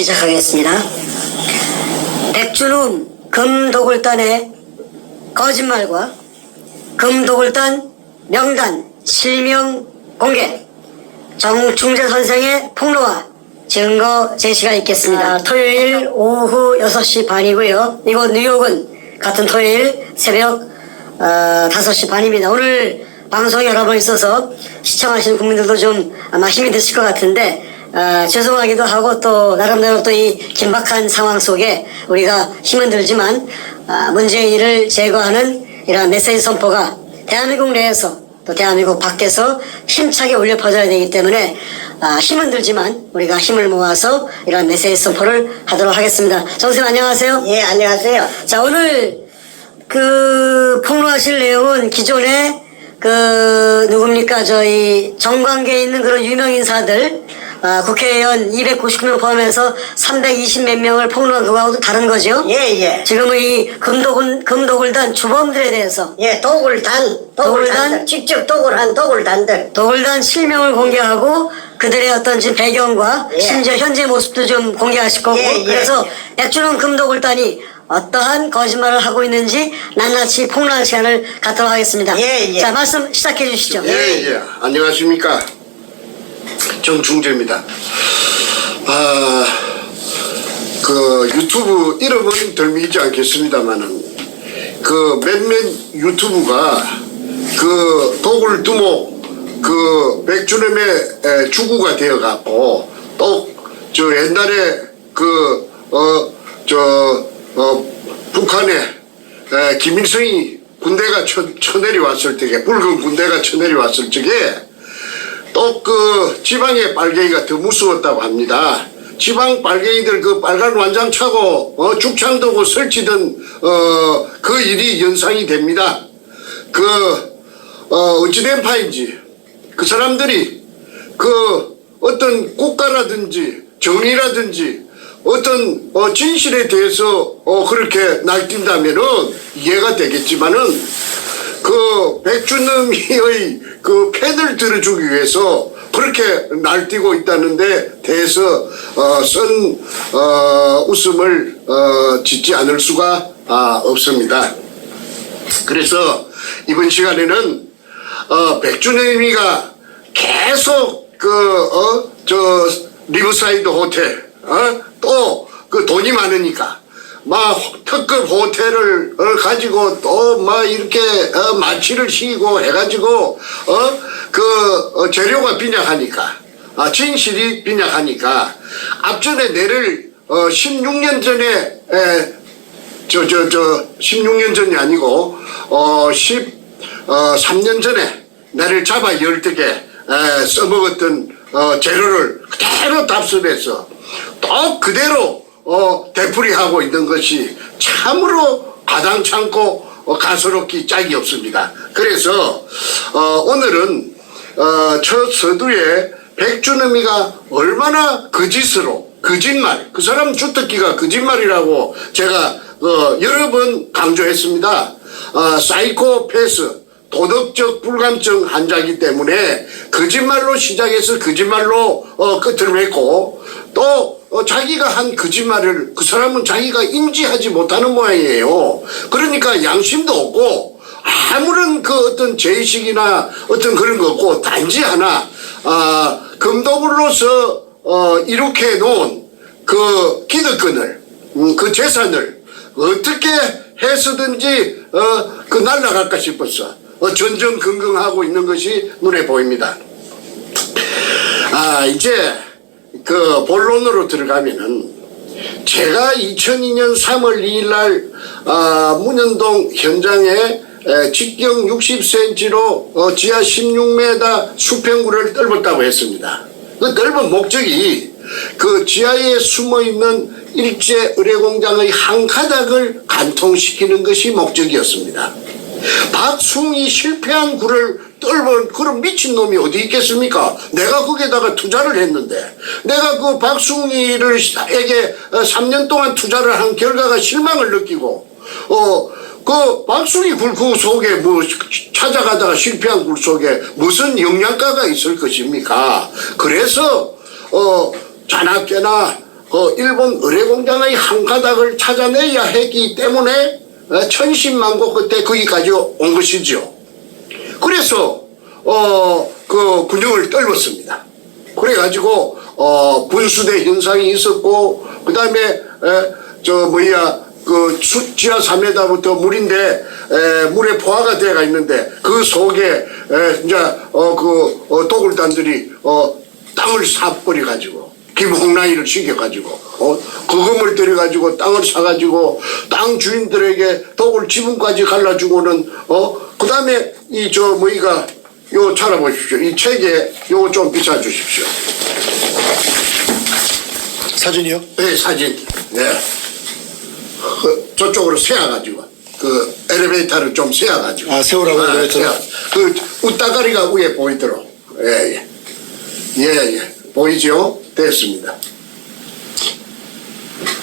시작하겠습니다. 백준움 금도굴단의 거짓말과 금도굴단 명단 실명 공개, 정충재 선생의 폭로와 증거 제시가 있겠습니다. 토요일 오후 6시 반이고요. 이곳 뉴욕은 같은 토요일 새벽 5시 반입니다. 오늘 방송이 여러 번 있어서 시청하시는 국민들도 좀 아마 힘이 드실 것 같은데 죄송하기도 하고 또 나름대로 또 이 긴박한 상황 속에 우리가 힘은 들지만 문재인을 제거하는 이런 메시지 선포가 대한민국 내에서 또 대한민국 밖에서 힘차게 울려 퍼져야 되기 때문에 힘은 들지만 우리가 힘을 모아서 이런 메시지 선포를 하도록 하겠습니다. 정 선생님 안녕하세요. 예, 안녕하세요. 자, 오늘 폭로하실 내용은 기존에 누굽니까 저희 정관계에 있는 그런 유명 인사들 국회의원 299명 포함해서 320 몇 명을 폭로한 그거하고도 다른 거죠? 예, 예. 지금은 이 금도굴단 주범들에 대해서 예, 도굴단, 직접 도굴한 도굴단들. 도굴단 실명을 공개하고 그들의 어떤 지금 배경과 예. 심지어 현재 모습도 좀 공개하실 거고 예, 예, 그래서 예. 백준원 금도굴단이 어떠한 거짓말을 하고 있는지 낱낱이 폭로하는 시간을 갖도록 하겠습니다. 예, 예. 자, 말씀 시작해 주시죠. 예. 안녕하십니까. 정충재입니다. 유튜브 이름은 덜미지 않겠습니다만은 몇몇 유튜브가 도굴두목 백준엄의 주구가 되어갖고 또 옛날에 북한에 김일성이 군대가 쳐내려왔을 적에 붉은 군대가 쳐내려왔을 적에 또 지방의 빨갱이가 더 무서웠다고 합니다. 지방 빨갱이들 빨간 완장 차고 죽창도고 설치던 그 일이 연상이 됩니다. 어찌된 파인지 그 사람들이 어떤 국가라든지 정의라든지 어떤 진실에 대해서 그렇게 날뛴다면은 이해가 되겠지만은 백준엄의 팬을 들어주기 위해서 그렇게 날뛰고 있다는데 대해서 웃음을 짓지 않을 수가 없습니다. 그래서 이번 시간에는 백준엄이가 계속 리버사이드 호텔 또 돈이 많으니까 특급 호텔을 가지고 또 이렇게 마취를 시키고 해가지고 재료가 빈약하니까 진실이 빈약하니까 앞전에 내를 16년 전에 16년 전이 아니고 13년 전에 나를 잡아 열뜨게 써먹었던 재료를 그대로 답습해서 또 그대로 되풀이하고 있는 것이 참으로 가당찮고 가소롭기 짝이 없습니다. 그래서 오늘은 첫 서두에 백준엄이가 얼마나 거짓말 그 사람 주특기가 거짓말이라고 제가 여러 번 강조했습니다. 사이코패스 도덕적 불감증 환자이기 때문에 거짓말로 시작해서 거짓말로 끝을 맺고 또 자기가 한 거짓말을 그 사람은 자기가 인지하지 못하는 모양이에요. 그러니까 양심도 없고 아무런 어떤 죄의식이나 어떤 그런 거 없고 단지 하나 금도굴로서 이렇게 놓은 기득권을 재산을 어떻게 해서든지 날라갈까 싶었어. 전전긍긍하고 있는 것이 눈에 보입니다. 이제 본론으로 들어가면은 제가 2002년 3월 2일 날 문현동 현장에 직경 60cm로 지하 16m 수평구를 뚫었다고 했습니다. 그 넓은 목적이 지하에 숨어있는 일제 의뢰공장의 한 가닥을 관통시키는 것이 목적이었습니다. 박숭이 실패한 굴을 뚫은 그런 미친놈이 어디 있겠습니까? 내가 거기에다가 투자를 했는데 내가 박숭이에게 3년 동안 투자를 한 결과가 실망을 느끼고 박숭이 굴 속에 찾아가다가 실패한 굴 속에 무슨 영양가가 있을 것입니까? 그래서 자나깨나 일본 의뢰공장의 한 가닥을 찾아내야 했기 때문에 천신만고 그때 거기까지 온 것이죠. 그래서 그 군영을 떨궜습니다. 그래가지고 분수대 현상이 있었고, 그 다음에 그 지하 3m부터 물인데 물에 포화가 되어가 있는데 그 속에 이제 도굴단들이 땅을 사버려 가지고 김홍라이를 시켜가지고 거금을 들여가지고 땅을 사가지고 땅 주인들에게 도굴 지분까지 갈라주고는 그 다음에 요 찾아보십시오. 이 책에 요거 좀 비춰주십시오. 사진이요? 네, 사진. 네. 저쪽으로 세워가지고 그 엘리베이터를 좀 세워가지고. 아, 세우라고 엘리베이터를? 그 웃다가리가 위에 보이도록. 예. 보이죠? 됐습니다.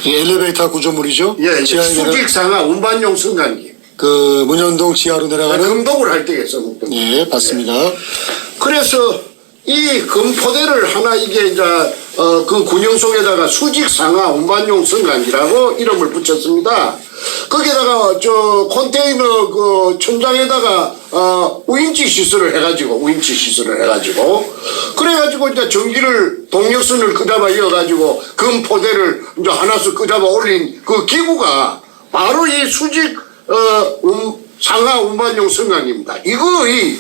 이 엘리베이터 구조물이죠? 예, 지하에 수직상하 운반용 승강기. 그 문현동 지하로 내려가는. 금독을 할 때에 써먹던. 예, 맞습니다. 그래서 이 금포대를 하나 이게 이제 그 군용 속에다가 수직상하 운반용 승강기라고 이름을 붙였습니다. 거기다가 컨테이너 그 천장에다가 우인치 시설을 해가지고 그래가지고 이제 전기를 동력선을 끄잡아 이어가지고 금포대를 이제 하나씩 끄잡아 올린 그 기구가 바로 이 수직 상하 운반용 승강기입니다. 이거의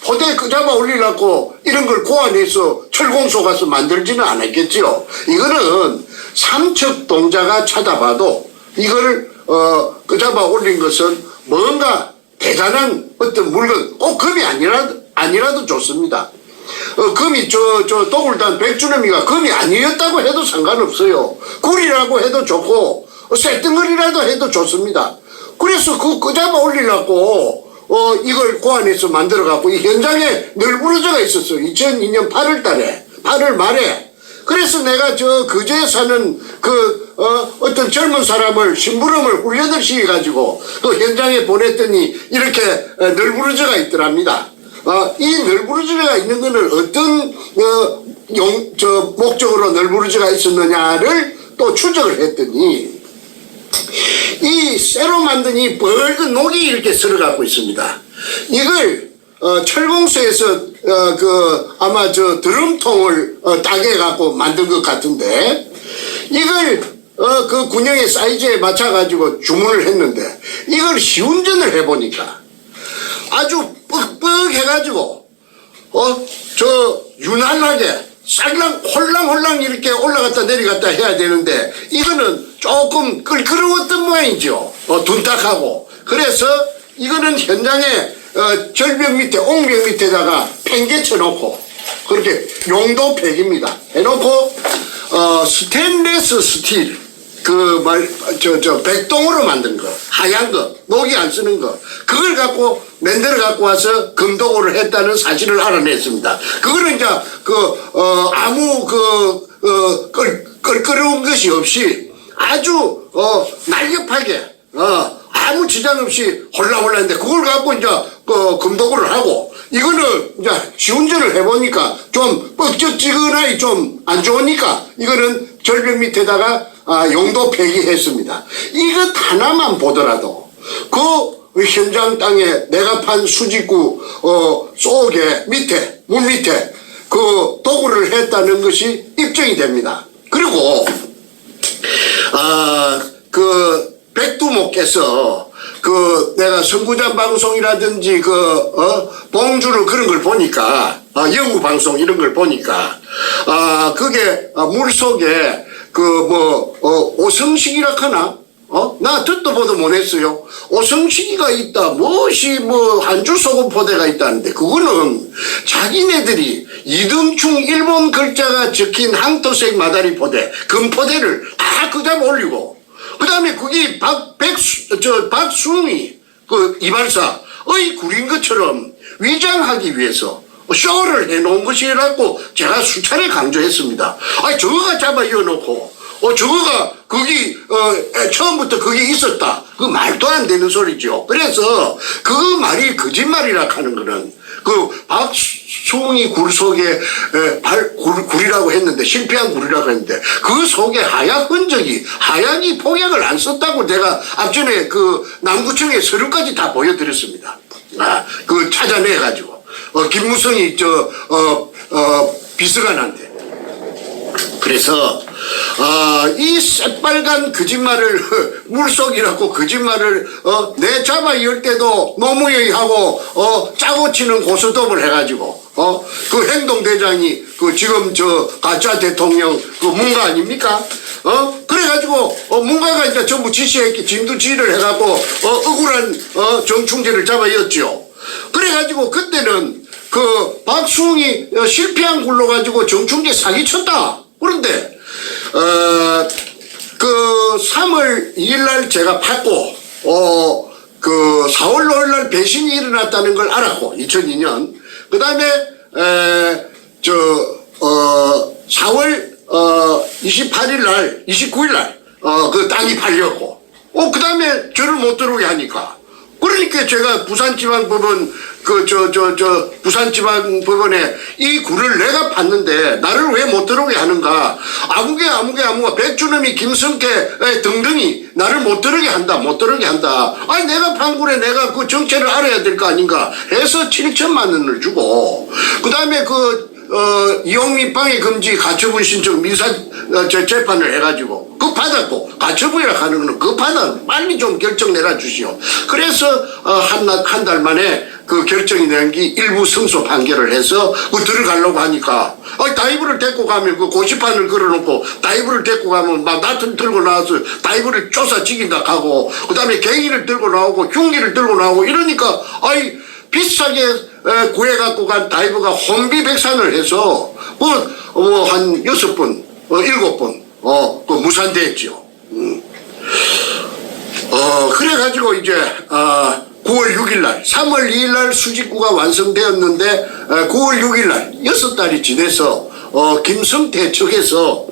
포대 끄잡아 올리려고 이런 걸 고안해서 철공소 가서 만들지는 않았겠지요. 이거는 삼척동자가 찾아봐도 이거를 끄잡아 올린 것은 뭔가 대단한 어떤 물건, 꼭 금이 아니라도 좋습니다. 금이 도굴단 백주름이가 금이 아니었다고 해도 상관없어요. 굴이라고 해도 좋고 쇳덩어리라도 해도 좋습니다. 그래서 그 끄잡아 올리려고 이걸 고안해서 만들어갖고 이 현장에 널브러져가 있었어요. 2002년 8월 말에. 그래서 내가 그제에 사는 어떤 젊은 사람을 심부름을 훈련을 시켜가지고 그 현장에 보냈더니 이렇게 널브러져가 있더랍니다. 이 널브러져가 있는 거는 어떤 목적으로 널브러져가 있었느냐를 또 추적을 했더니 이 쇠로 만든 이 붉은 녹이 이렇게 쓸어갖고 있습니다. 이걸 철공소에서 아마 드럼통을 따개갖고 만든 것 같은데 이걸 그 군용의 사이즈에 맞춰가지고 주문을 했는데 이걸 시운전을 해보니까 아주 뻑뻑해가지고 유난하게 홀랑홀랑 이렇게 올라갔다 내려갔다 해야 되는데 이거는 조금 끌끄러웠던 모양이죠. 둔탁하고. 그래서 이거는 현장에 절벽 밑에 옹벽 밑에다가 팽개쳐 놓고 그렇게 용도팩입니다. 해놓고 스테인레스 스틸 백동으로 만든 거, 하얀 거, 녹이 안 쓰는 거, 그걸 갖고 만들어 갖고 와서 금도굴을 했다는 사실을 알아냈습니다. 그거는 이제 아무 끌끄러운 것이 없이 아주 날렵하게 아무 지장 없이 홀랑홀랑인데 그걸 갖고 이제 금도굴을 하고 이거는 이제 시운전을 해보니까 좀 뻑적지근하게 좀 안 좋으니까 이거는 절벽 밑에다가 용도 폐기했습니다. 이것 하나만 보더라도 그 현장 땅에 내가 판 수직구 속에 밑에 물 밑에 그 도굴을 했다는 것이 입증이 됩니다. 그리고 백두목께서 내가 선구자 방송이라든지 봉주를 그런 걸 보니까 영구 방송 이런 걸 보니까 그게 물 속에 오성식이라 하나? 나 듣도 보도 못했어요. 오성식이가 있다. 무엇이 한줄 소금 포대가 있다는데 그거는 자기네들이 이등충 일본 글자가 적힌 항토색 마다리 포대, 금포대를 다 그잡아 올리고 그 다음에 거기 박순이 이발사의 구린 것처럼 위장하기 위해서 쇼를 해놓은 것이라고 제가 수차례 강조했습니다. 저거가 잡아 이어놓고 저거가 거기 처음부터 그게 있었다. 그 말도 안 되는 소리죠. 그래서 그 말이 거짓말이라 하는 거는 그 박수홍이 굴 속에 굴이라고 했는데, 실패한 굴이라고 했는데, 그 속에 하약 흔적이, 하약이 폭약을 안 썼다고 제가 앞전에 그 남구청의 서류까지 다 보여드렸습니다. 그 찾아내가지고. 김무성이 비서관한테. 그래서 이 새빨간 거짓말을 물속이라고 거짓말을 내 잡아 이을 때도 노무현이 하고 짜고 치는 고스톱을 해가지고 그 행동대장이 그 지금 저 가짜 대통령 그 문가 아닙니까? 그래가지고 문가가 이제 전부 지시했기 진두지휘를 해갖고 억울한 정충재를 잡아 이었죠. 그래가지고 그때는 그 박수홍이 실패한 굴로 가지고 정충재 사기쳤다. 그런데 그 3월 2일 날 제가 팠고 그 4월 5일 날 배신이 일어났다는 걸 알았고 2002년 그 다음에 4월 28일 날 29일 날 그 땅이 팔렸고 그 다음에 저를 못 들어오게 하니까 그러니까 제가 부산지방법원 부산지방법원에 이 굴을 내가 팠는데 나를 왜 못 들어오게 하는가. 아무개 백주놈이 김성태 등등이 나를 못 들어오게 한다. 아니 내가 판 굴에 내가 그 정체를 알아야 될 거 아닌가 해서 7천만 원을 주고 그 다음에 이용민 방해 금지 가처분 신청 민사 재판을 해가지고 그거 받았고 가처분이라 하는 거는 그거 받아 빨리 좀 결정 내라 주시오. 그래서 한 달 만에 그 결정이 난 게 일부 승소 판결을 해서 그 들어가려고 하니까 다이브를 데리고 가면 그 고시판을 걸어놓고 다이브를 데리고 가면 막 나트 들고 나와서 다이브를 쫓아 죽인다 하고 그 다음에 갱이를 들고 나오고 흉기를 들고 나오고 이러니까 비싸게 구해갖고 간 다이브가 혼비백산을 해서 한 6번 7번 그 무산됐죠. 그래가지고 이제 9월 6일 날 3월 2일 날 수직구가 완성되었는데 9월 6일 날 6달이 지내서 김성태 측에서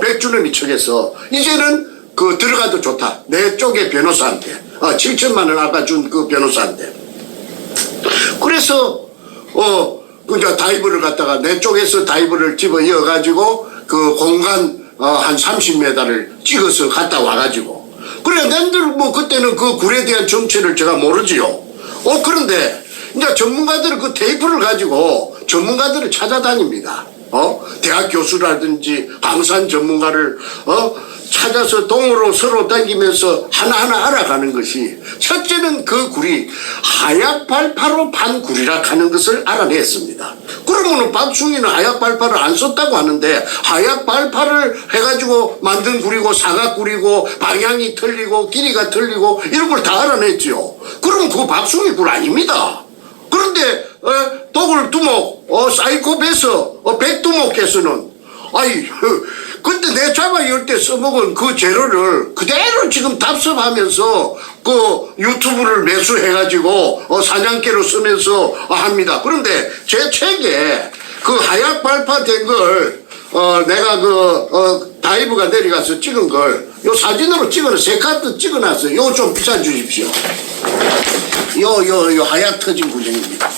백준범이 측에서 이제는 그 들어가도 좋다. 내 쪽의 변호사한테 7천만 원 아까 준 그 변호사한테. 그래서 그냥 다이브를 갖다가 내 쪽에서 다이브를 집어 이어가지고 그 공간 한 30m를 찍어서 갔다 와가지고 그래 남들 그때는 그 굴에 대한 정체를 제가 모르지요. 그런데 이제 전문가들은 그 테이프를 가지고 전문가들을 찾아다닙니다. 대학 교수라든지 강산 전문가를 찾아서 동으로 서로 당기면서 하나하나 알아가는 것이 첫째는 그 굴이 하약 발파로 판 굴이라 하는 것을 알아냈습니다. 그러면은 박충희는 하약 발파를 안 썼다고 하는데 하약 발파를 해가지고 만든 굴이고 사각굴이고 방향이 틀리고 길이가 틀리고 이런 걸 다 알아냈죠. 그럼 그거 박충희 굴 아닙니다. 그런데 도굴두목 사이코패스 백두목께서는 그때 내 잡아 이을 때 써먹은 그 재료를 그대로 지금 답습하면서 그 유튜브를 매수해가지고 사냥개로 쓰면서 합니다. 그런데 제 책에 그 하약 발파된 걸 내가 다이브가 내려가서 찍은 걸 요 사진으로 찍어서 세 카드 찍어놨어요. 요 좀 비싸 주십시오. 요 하약 터진 구정입니다.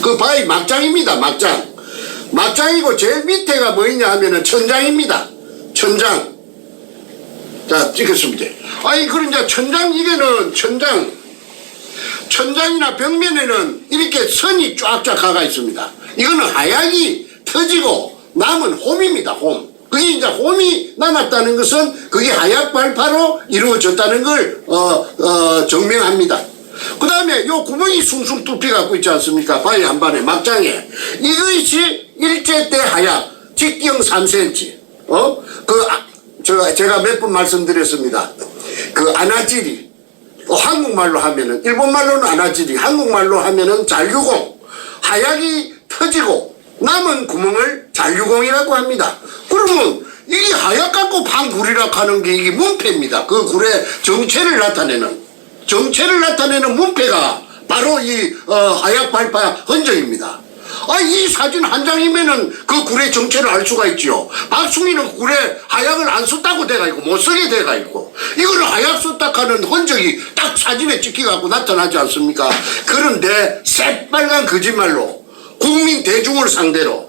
그 바위 막장입니다. 막장이고 제일 밑에가 뭐있냐 하면은 천장입니다. 천장. 자, 찍었습니다. 그럼 이제 이게는 천장이나 벽면에는 이렇게 선이 쫙쫙 가가 있습니다. 이거는 하약이 터지고 남은 홈입니다. 홈. 그게 이제 홈이 남았다는 것은 그게 하약 발파로 이루어졌다는 걸 증명합니다. 그 다음에 요 구멍이 숭숭 뚫히 갖고 있지 않습니까? 바위 한 반에 막장에 이것이 일제때 하약 직경 3cm 제가 몇 번 말씀드렸습니다. 그 아나지리 한국말로 하면은 일본말로는 아나지리 한국말로 하면은 잔류공 하약이 터지고 남은 구멍을 잔류공이라고 합니다. 그러면 이게 하약 갖고 판 굴이라고 하는 게 이게 문패입니다. 그 굴의 정체를 나타내는 문패가 바로 이 하약 발파 흔적입니다. 이 사진 한 장이면은 그 굴의 정체를 알 수가 있지요. 박숭이는 굴에 하약을 안 썼다고 돼가 있고 못 쓰게 돼가 있고 이거를 하약 썼다 하는 흔적이 딱 사진에 찍혀갖고 나타나지 않습니까? 그런데 새빨간 거짓말로 국민 대중을 상대로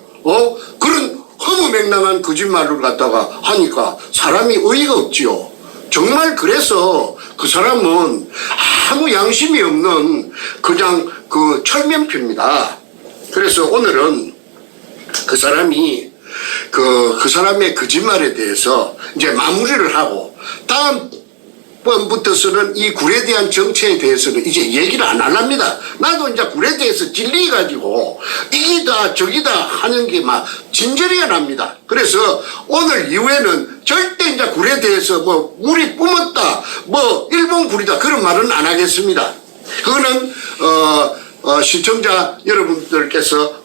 그런 허무맹랑한 거짓말을 갖다가 하니까 사람이 어이가 없지요. 정말 그래서 그 사람은 아무 양심이 없는 그냥 그 철면피입니다. 그래서 오늘은 그 사람이 그 사람의 거짓말에 대해서 이제 마무리를 하고 다음번부터서는 이 굴에 대한 정체에 대해서는 이제 얘기를 안 합니다. 나도 이제 굴에 대해서 질리가지고 이기다 저기다 하는 게 막 진저리가 납니다. 그래서 오늘 이후에는 절대 이제 굴에 대해서 뭐 물이 뿜었다, 뭐 일본 굴이다 그런 말은 안 하겠습니다. 그거는 시청자 여러분들께서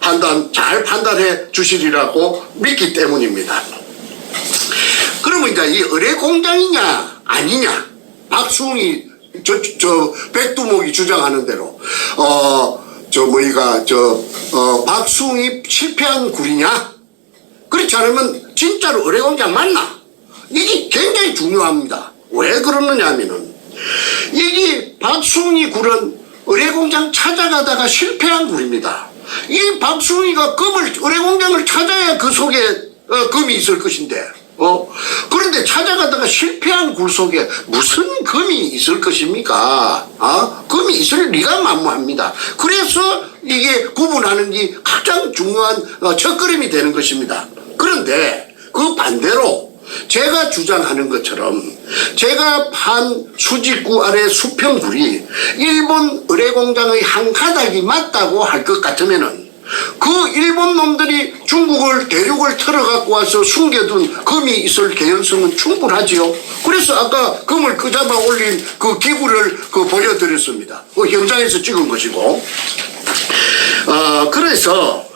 잘 판단해 주시리라고 믿기 때문입니다. 그러면 이제 이 의뢰공장이냐 아니냐 박숭이 백두목이 주장하는 대로 박숭이 실패한 굴이냐 그렇지 않으면 진짜로 의뢰공장 맞나 이게 굉장히 중요합니다. 왜 그러느냐 하면은 이게 박숭이 굴은 의뢰공장 찾아가다가 실패한 굴입니다. 이 박숭이가 의뢰공장을 찾아야 그 속에 금이 있을 것인데 그런데 찾아가다가 실패한 굴 속에 무슨 금이 있을 것입니까? 금이 있을 리가 만무합니다. 그래서 이게 구분하는 게 가장 중요한 첫걸음이 되는 것입니다. 그런데 그 반대로 제가 주장하는 것처럼 제가 판 수직구 아래 수평굴이 일본 의뢰공장의 한 가닥이 맞다고 할 것 같으면은 그 일본 놈들이 중국을 대륙을 털어갖고 와서 숨겨둔 금이 있을 개연성은 충분하지요. 그래서 아까 금을 끄잡아 올린 그 기구를 보여드렸습니다. 현장에서 찍은 것이고 그래서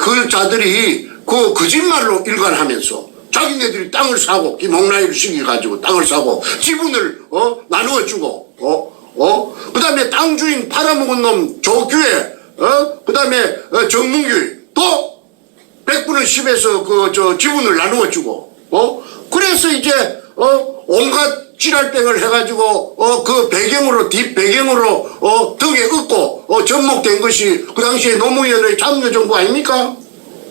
그 자들이 그 거짓말로 일관하면서 자기네들이 땅을 사고 김홍라이를 시켜가지고 땅을 사고 지분을 나누어주고 그 다음에 땅 주인 팔아먹은 놈 조규에 그 다음에 정문규 또 100분의 10에서 지분을 나누어주고 그래서 이제 온갖 찌랄병을 해가지고 그 배경으로 뒷배경으로 등에 얹고 접목된 것이 그 당시에 노무현의 참여정부 아닙니까?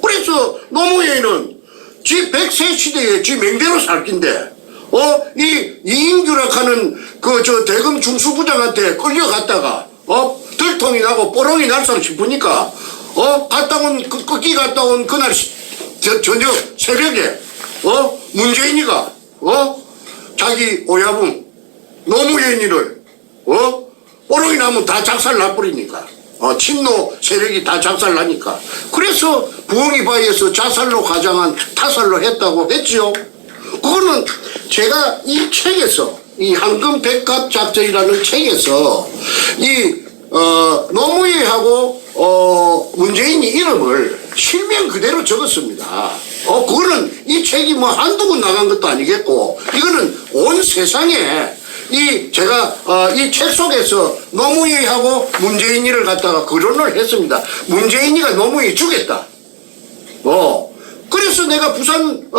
그래서 노무현은 지 100세 시대에 지 맹대로 살 낀데 이 이인규라 하는 대검 중수부장한테 끌려갔다가 들통이 나고 뽀롱이 날상 싶으니까 끝기 갔다 온 그날 저녁 새벽에 문재인이가 자기 오야분 노무현이를 뽀롱이 나면 다 작살 나버리니까 친노 세력이 다 작살 나니까 그래서 부엉이 바위에서 자살로 가장한 타살로 했다고 했지요. 그거는 제가 이 책에서 이 황금 백합 작전이라는 책에서 이 노무현하고 문재인이 이름을 실명 그대로 적었습니다. 그거는 이 책이 뭐 한두 권 나간 것도 아니겠고 이거는 온 세상에 제가 이 책 속에서 노무현하고 문재인이를 갖다가 거론을 했습니다. 문재인이가 노무현이 죽였다. 그래서 내가 부산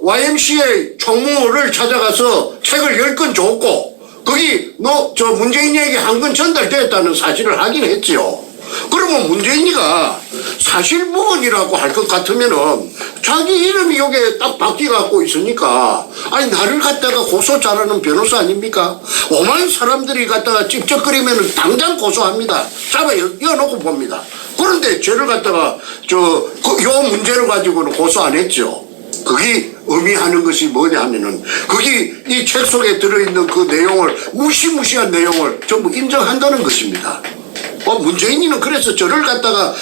YMCA 총무를 찾아가서 책을 10권 줬고 거기 문재인에게 한 권 전달되었다는 사실을 확인했지요. 그러면 문재인이가 사실무근이라고 할 것 같으면은 자기 이름이 여기에 딱 바뀌갖고 있으니까 아니 나를 갖다가 고소 잘하는 변호사 아닙니까? 오만 사람들이 갖다가 찝쩍거리면은 당장 고소합니다. 잡아 이어놓고 봅니다. 그런데 죄를 갖다가 요 문제를 가지고는 고소 안 했죠. 그게 의미하는 것이 뭐냐 하면은 그게 이 책 속에 들어있는 그 내용을 무시무시한 내용을 전부 인정한다는 것입니다. 문재인이는 그래서 저를 갖다가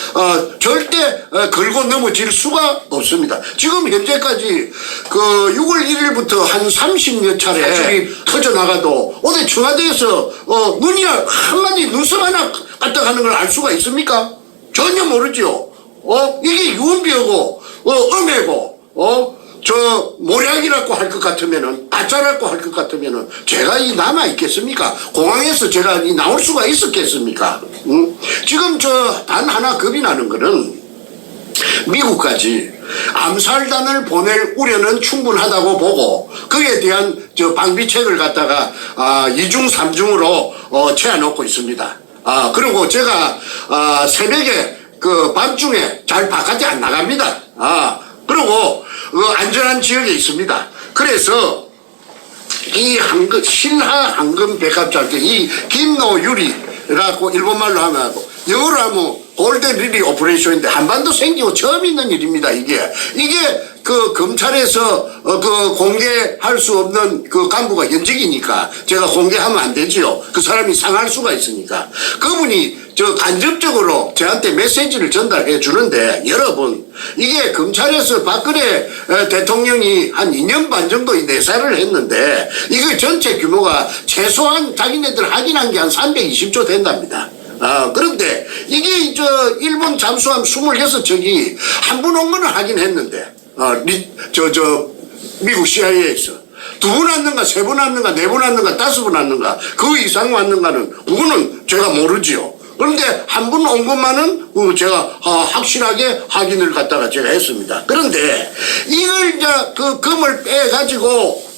절대 걸고 넘어질 수가 없습니다. 지금 현재까지 6월 1일부터 한 30여 차례 터져나가도 어디 청와대에서 눈이 한마디 눈썹 하나 갖다 가는 걸 알 수가 있습니까? 전혀 모르죠. 이게 유언비어고 음해고 저 모략이라고 할 것 같으면은 가짜라고 할 것 같으면은 제가 이 남아 있겠습니까? 공항에서 제가 이 나올 수가 있었겠습니까? 지금 저 단 하나 겁이 나는 거는 미국까지 암살단을 보낼 우려는 충분하다고 보고 그에 대한 저 방비책을 갖다가 이중 삼중으로 채워놓고 있습니다. 그리고 제가 새벽에 그 밤중에 잘 바깥에 안 나갑니다. 그리고 안전한 지역에 있습니다. 그래서 이 신하 황금 백합장교 이 김노유리라고 일본말로 하면 영어로 하면 골든 리리 오퍼레이션인데 한반도 생기고 처음 있는 일입니다. 이게 그 검찰에서 그 공개할 수 없는 그 간부가 현직이니까 제가 공개하면 안 되지요. 그 사람이 상할 수가 있으니까 그분이 저 간접적으로 저한테 메시지를 전달해 주는데 여러분 이게 검찰에서 박근혜 대통령이 한 2년 반 정도 내사를 했는데 이거 전체 규모가 최소한 자기네들 확인한 게 한 320조 된답니다. 그런데 이게 저 일본 잠수함 26척이 한 분 온 거는 하긴 했는데 미국 CIA에서 2분 왔는가 3분 왔는가 4분 왔는가 5분 왔는가 그 이상 왔는가는 그거는 제가 모르지요. 그런데 한 분 온 것만은 제가 확실하게 확인을 갖다가 제가 했습니다. 그런데 이걸 이제 그 금을 빼가지고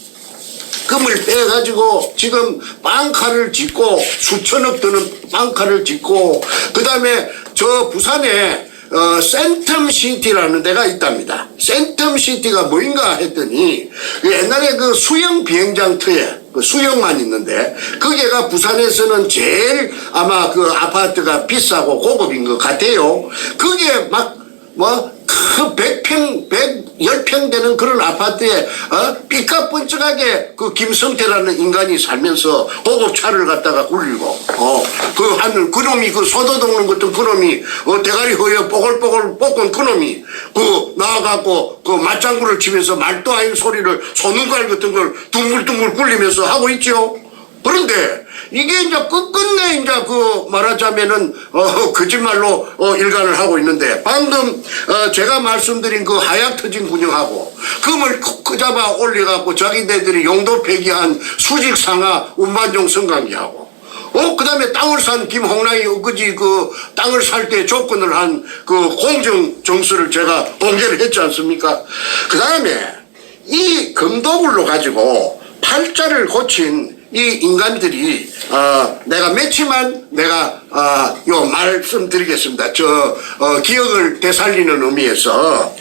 지금 빵카를 짓고 수천억 드는 빵카를 짓고 그 다음에 저 부산에 센텀시티라는 데가 있답니다. 센텀시티가 뭐인가 했더니 옛날에 그 수영 비행장터에 그 수영만 있는데 거기가 부산에서는 제일 아마 그 아파트가 비싸고 고급인 것 같아요. 거기에 막 그 110평 되는 그런 아파트에, 삐까뻔쩍하게 그 김성태라는 인간이 살면서 고급차를 갖다가 굴리고, 그놈이 그 소도 덮는 것도 그놈이, 대가리 허여 뽀글뽀글 볶은 그놈이, 나와갖고 그 맞장구를 치면서 말도 아닌 소리를 손눈깔 같은 걸 둥글둥글 굴리면서 하고 있죠. 그런데 이게 이제 끝끝내 이제 말하자면은 거짓말로 일관을 하고 있는데 방금 제가 말씀드린 그 하약 터진 군형하고 금을 잡아 올려갖고 자기네들이 용도 폐기한 수직 상하 운반용 성관계하고 그 다음에 땅을 산 김홍랑이 엊그제 그 땅을 살 때 조건을 한 그 공정 정서를 제가 공개를 했지 않습니까? 그 다음에 이 금도굴로 가지고 팔자를 고친 이 인간들이 내가 며칠만 내가 요 말씀드리겠습니다. 기억을 되살리는 의미에서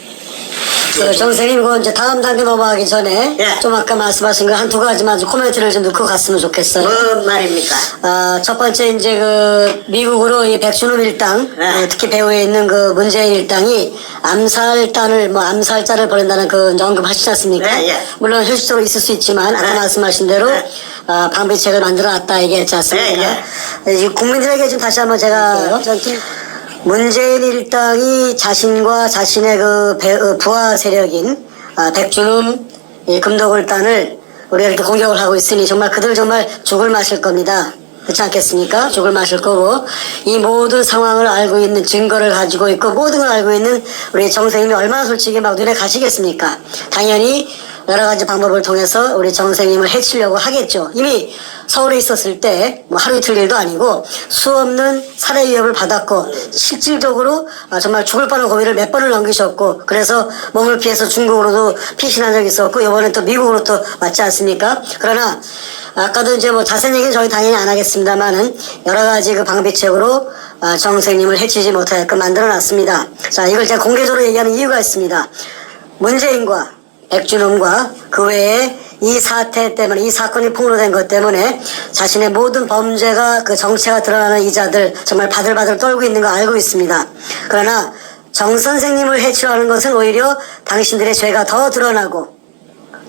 정 선생님, 그 이제 다음 단계 넘어가기 전에 예. 좀 아까 말씀하신 거 한두 가지만 좀 코멘트를 좀 넣고 갔으면 좋겠어요. 뭔 말입니까? 첫 번째 이제 그 미국으로 이 백준호 일당, 네. 특히 배후에 있는 그 문재인 일당이 암살자를 보낸다는 그 이제 언급하시지 않습니까? 네, 예. 물론 현실적으로 있을 수 있지만 아까 네. 말씀하신 대로 네. 방비책을 만들어놨다 얘기했지 않습니까? 이 국민들에게 좀 다시 한번 제가 문재인 일당이 자신과 자신의 그 부하 세력인 백준흠 금도굴단을 우리가 이렇게 공격을 하고 있으니 정말 그들 정말 죽을 마실 겁니다. 그렇지 않겠습니까? 죽을 마실 거고 이 모든 상황을 알고 있는 증거를 가지고 있고 모든 걸 알고 있는 우리 정 선생님이 얼마나 솔직히 막 눈에 가시겠습니까? 당연히 여러 가지 방법을 통해서 우리 정 선생님을 해치려고 하겠죠. 이미 서울에 있었을 때 뭐 하루 이틀 일도 아니고 수없는 살해 위협을 받았고 실질적으로 정말 죽을 뻔한 고비를 몇 번을 넘기셨고 그래서 몸을 피해서 중국으로도 피신한 적이 있었고 이번엔 또 미국으로 또 왔지 않습니까? 그러나 아까도 이제 뭐 자세한 얘기는 저희 당연히 안 하겠습니다만은 여러 가지 그 방비책으로 정 선생님을 해치지 못하게끔 만들어 놨습니다. 자, 이걸 제가 공개적으로 얘기하는 이유가 있습니다. 문재인과 백준흠과 그 외에 이 사태 때문에 이 사건이 폭로된 것 때문에 자신의 모든 범죄가 그 정체가 드러나는 이자들 정말 바들바들 떨고 있는 거 알고 있습니다. 그러나 정 선생님을 해치려는 것은 오히려 당신들의 죄가 더 드러나고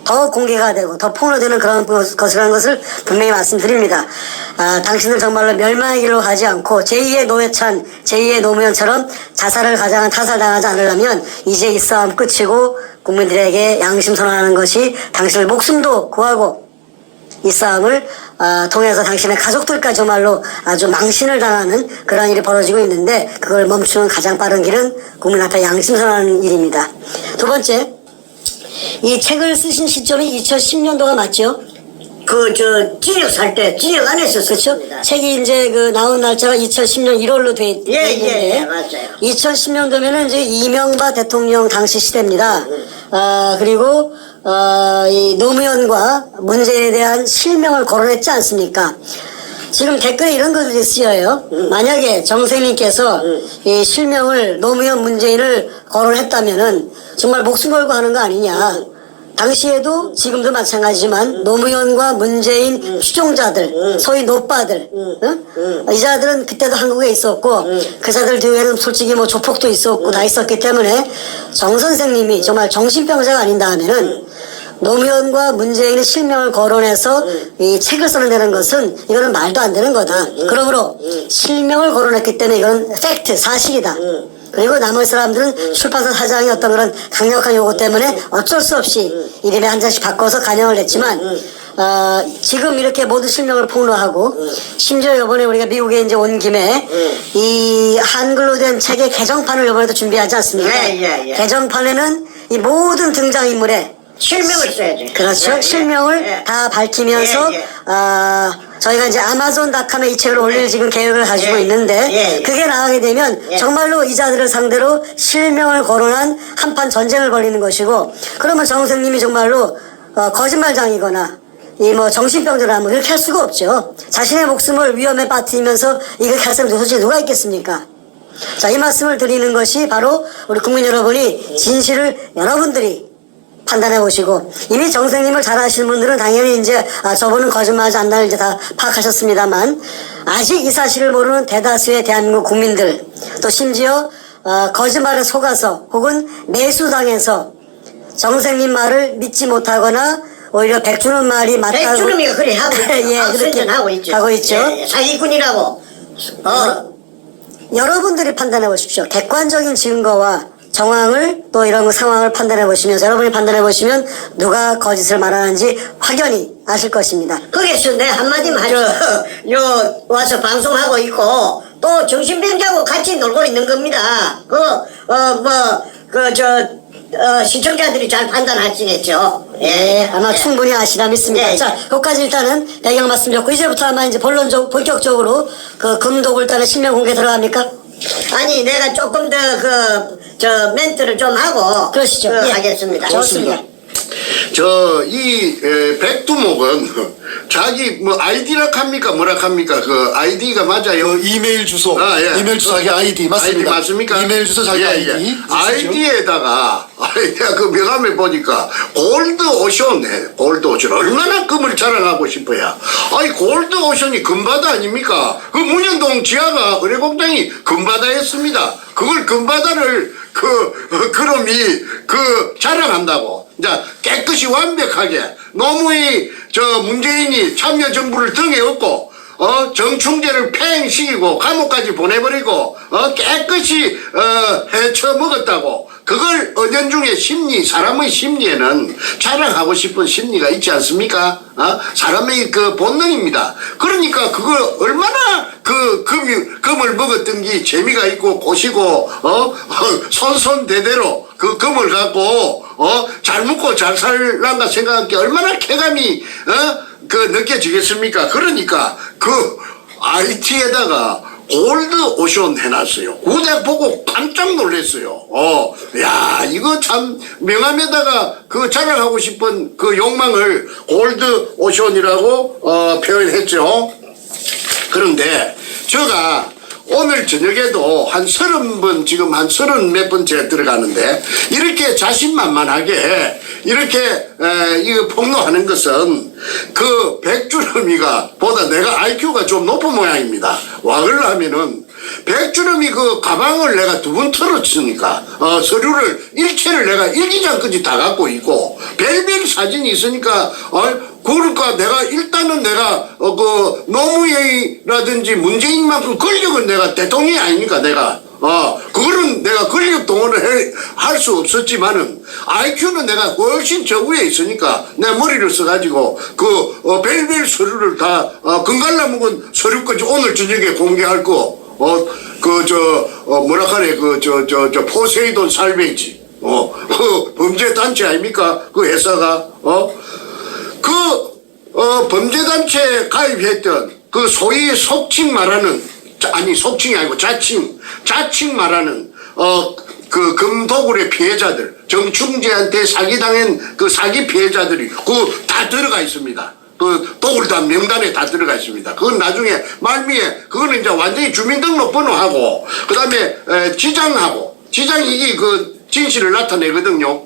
더 공개가 되고 더 폭로되는 그런 것이라는 것을 분명히 말씀드립니다. 당신들 정말로 멸망의 길로 가지 않고 제2의 노회찬, 제2의 노무현처럼 자살을 가장한 타살당하지 않으려면 이제 이 싸움 끝이고 국민들에게 양심 선언하는 것이 당신의 목숨도 구하고 이 싸움을 통해서 당신의 가족들까지 정말로 아주 망신을 당하는 그런 일이 벌어지고 있는데 그걸 멈추는 가장 빠른 길은 국민 앞에 양심 선언하는 일입니다. 두 번째, 이 책을 쓰신 시점이 2010년도가 맞죠? 진역 살 때, 진역 안에서 그렇죠? 썼습니다. 책이 이제 그 나온 날짜가 2010년 1월로 돼 있는데 예, 맞아요. 2010년도면은 이제 이명박 대통령 당시 시대입니다. 그리고 이 노무현과 문재인에 대한 실명을 거론했지 않습니까? 지금 댓글에 이런 것들이 쓰여요. 만약에 정세님께서 이 실명을 노무현 문재인을 거론했다면은 정말 목숨 걸고 하는 거 아니냐. 당시에도 지금도 마찬가지지만 노무현과 문재인 추종자들, 소위 노빠들, 이 자들은 그때도 한국에 있었고 그 자들 뒤에는 솔직히 뭐 조폭도 있었고 다 있었기 때문에 정 선생님이 정말 정신병자가 아닌다 하면은 노무현과 문재인의 실명을 거론해서 이 책을 써낸다는 것은 이거는 말도 안 되는 거다. 그러므로 실명을 거론했기 때문에 이건 팩트, 사실이다. 그리고 나머지 사람들은 출판사 사장의 어떤 그런 강력한 요구 때문에 어쩔 수 없이 이름에 한 잔씩 바꿔서 간영을 냈지만 지금 이렇게 모두 실명을 폭로하고 심지어 이번에 우리가 미국에 이제 온 김에 이 한글로 된 책의 개정판을 이번에도 준비하지 않습니까? 예. 개정판에는 이 모든 등장인물의 실명을 써야지. 그렇죠. 실명을 다 밝히면서 예. 저희가 이제 아마존닷컴에 이 책을 올릴 지금 계획을 가지고 있는데 그게 나가게 되면 정말로 이자들을 상대로 실명을 거론한 한판 전쟁을 벌이는 것이고 그러면 정 선생님이 정말로 거짓말장이거나 이 뭐 정신병자라 뭐 이렇게 할 수가 없죠. 자신의 목숨을 위험에 빠뜨리면서 이렇게 할 사람이 도대체 누가 있겠습니까? 자, 이 말씀을 드리는 것이 바로 우리 국민 여러분이 진실을 여러분들이 판단해 보시고 이미 정 선생님을 잘 아시는 분들은 당연히 이제 저분은 거짓말하지 않나를 이제 다 파악하셨습니다만 아직 이 사실을 모르는 대다수의 대한민국 국민들 또 심지어 거짓말에 속아서 혹은 매수당해서 정 선생님 말을 믿지 못하거나 오히려 백준원 말이 맞다고 백주름이가 그래 하고 있죠. 예, 그렇게 하고 있죠. 하고 있죠. 예, 사기꾼이라고. 여러분들이 판단해 보십시오. 객관적인 증거와 정황을 또 이런 거 상황을 판단해 보시면서 여러분이 판단해 보시면 누가 거짓을 말하는지 확연히 아실 것입니다. 거기서 내 한마디만 하죠. 요 와서 방송하고 있고 또 정신병자하고 같이 놀고 있는 겁니다. 시청자들이 잘 판단하시겠죠. 예, 아마 충분히 아시라 믿습니다. 예. 자, 여기까지 일단은 배경 말씀 드렸고 이제부터 아마 이제 본격적으로 그 금도굴단의 실명 공개 들어갑니까? 아니 내가 조금 더 멘트를 좀 하고 그러시죠. 예. 하겠습니다. 좋습니다. 이 백두목은 자기 뭐 아이디라 합니까 뭐라 합니까 그 아이디가 맞아요. 이메일 주소, 예. 이메일 주소 자기 아이디 맞습니다. 아이디 맞습니까? 이메일 주소 자기 예, 아이디. 예. 있으시죠? 아이디에다가 내가 그 명함에 보니까 골드 오션에 골드 오션 얼마나 금을 자랑하고 싶어요. 아니 골드 오션이 금바다 아닙니까? 그 문현동 지하가 의뢰공장이 금바다였습니다. 그걸 금바다를 그놈이 자랑한다고. 자, 깨끗이 완벽하게 노무현 문재인이 참여정부를 등에 업고 정충제를 팽시키고 감옥까지 보내버리고 깨끗이 헤쳐 먹었다고. 그걸 은연중에 사람의 심리에는 자랑하고 싶은 심리가 있지 않습니까? 사람의 그 본능입니다. 그러니까 그걸 얼마나 금을 먹었던 게 재미가 있고 고시고 손손대대로 그 금을 갖고 잘 먹고 잘 살란가 생각할 게 얼마나 쾌감이 느껴지겠습니까? 그러니까 그 IT에다가 골드 오션 해놨어요. 그거 보고 깜짝 놀랐어요. 야, 이거 참 명함에다가 자랑하고 싶은 그 욕망을 골드 오션이라고 표현했죠. 그런데 제가 오늘 저녁에도 한 30번 지금 한 30몇 번째 들어가는데 이렇게 자신만만하게 이렇게 이거 폭로하는 것은 그 백주름이가 보다 내가 IQ가 좀 높은 모양입니다. 와글 하면은 백주름이 그 가방을 내가 2번 털었으니까 서류를 일체를 내가 일기장까지 다 갖고 있고 별별 사진이 있으니까 그러니까 내가 일단은 내가 노무현이라든지 문재인만큼 권력은 내가 대통령이 아니니까 내가 그거는 내가 권력 동원을 할 수 없었지만은 IQ는 내가 훨씬 저 위에 있으니까 내 머리를 써가지고 별별 서류를 다 금갈라 먹은 서류까지 오늘 저녁에 공개할 거 뭐라 카네 포세이돈 살베이지 그 범죄단체 아닙니까? 그 회사가, 범죄단체에 가입했던 그 소위 속칭 말하는, 아니, 속칭이 아니고 자칭 말하는, 그 금도굴의 피해자들, 정충재한테 사기당한 그 사기 피해자들이 그 다 들어가 있습니다. 그 도굴단 명단에 다 들어가 있습니다. 그건 나중에 말미에 그거는 이제 완전히 주민등록번호하고 그다음에 지장이 이 그 진실을 나타내거든요.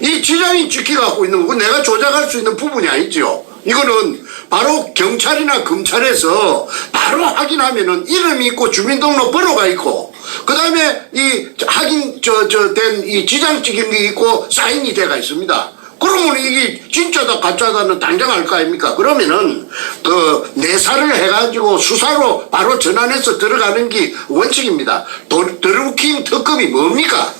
이 지장이 찍혀갖고 있는 거 내가 조작할 수 있는 부분이 아니죠. 이거는 바로 경찰이나 검찰에서 바로 확인하면은 이름이 있고 주민등록번호가 있고 그 다음에 이 된 이 지장 찍힌 게 있고 사인이 돼가 있습니다. 그러면 이게 진짜다 가짜다는 당장 알 거 아닙니까? 그러면은 그 내사를 해가지고 수사로 바로 전환해서 들어가는 게 원칙입니다. 드루킹 특검이 뭡니까?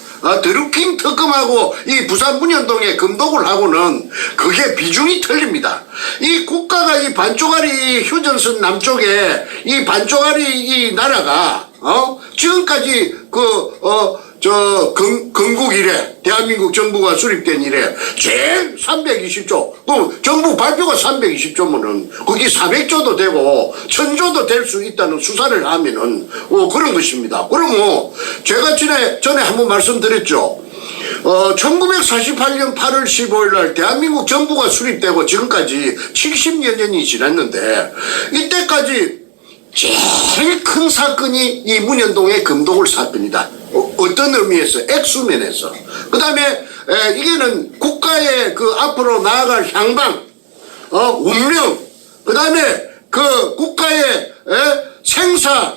드루킹 특검하고 이 부산 문현동의 금도굴하고는 그게 비중이 틀립니다. 이 국가가 이 반쪽짜리 휴전선 남쪽에 이 반쪽짜리 이 나라가 지금까지 건국 이래 대한민국 정부가 수립된 이래 제일 320조 그 정부 발표가 320조면은 그게 400조도 되고 1000조도 될 수 있다는 수사를 하면은 그런 것입니다. 그러면 제가 전에 한번 말씀드렸죠. 1948년 8월 15일 날 대한민국 정부가 수립되고 지금까지 70여 년이 지났는데 이때까지 제일 큰 사건이 이 문현동의 금도굴 사건이다. 어떤 의미에서? 액수면에서. 그 다음에, 이게는 국가의 그 앞으로 나아갈 향방, 운명, 그 다음에 그 국가의 생사,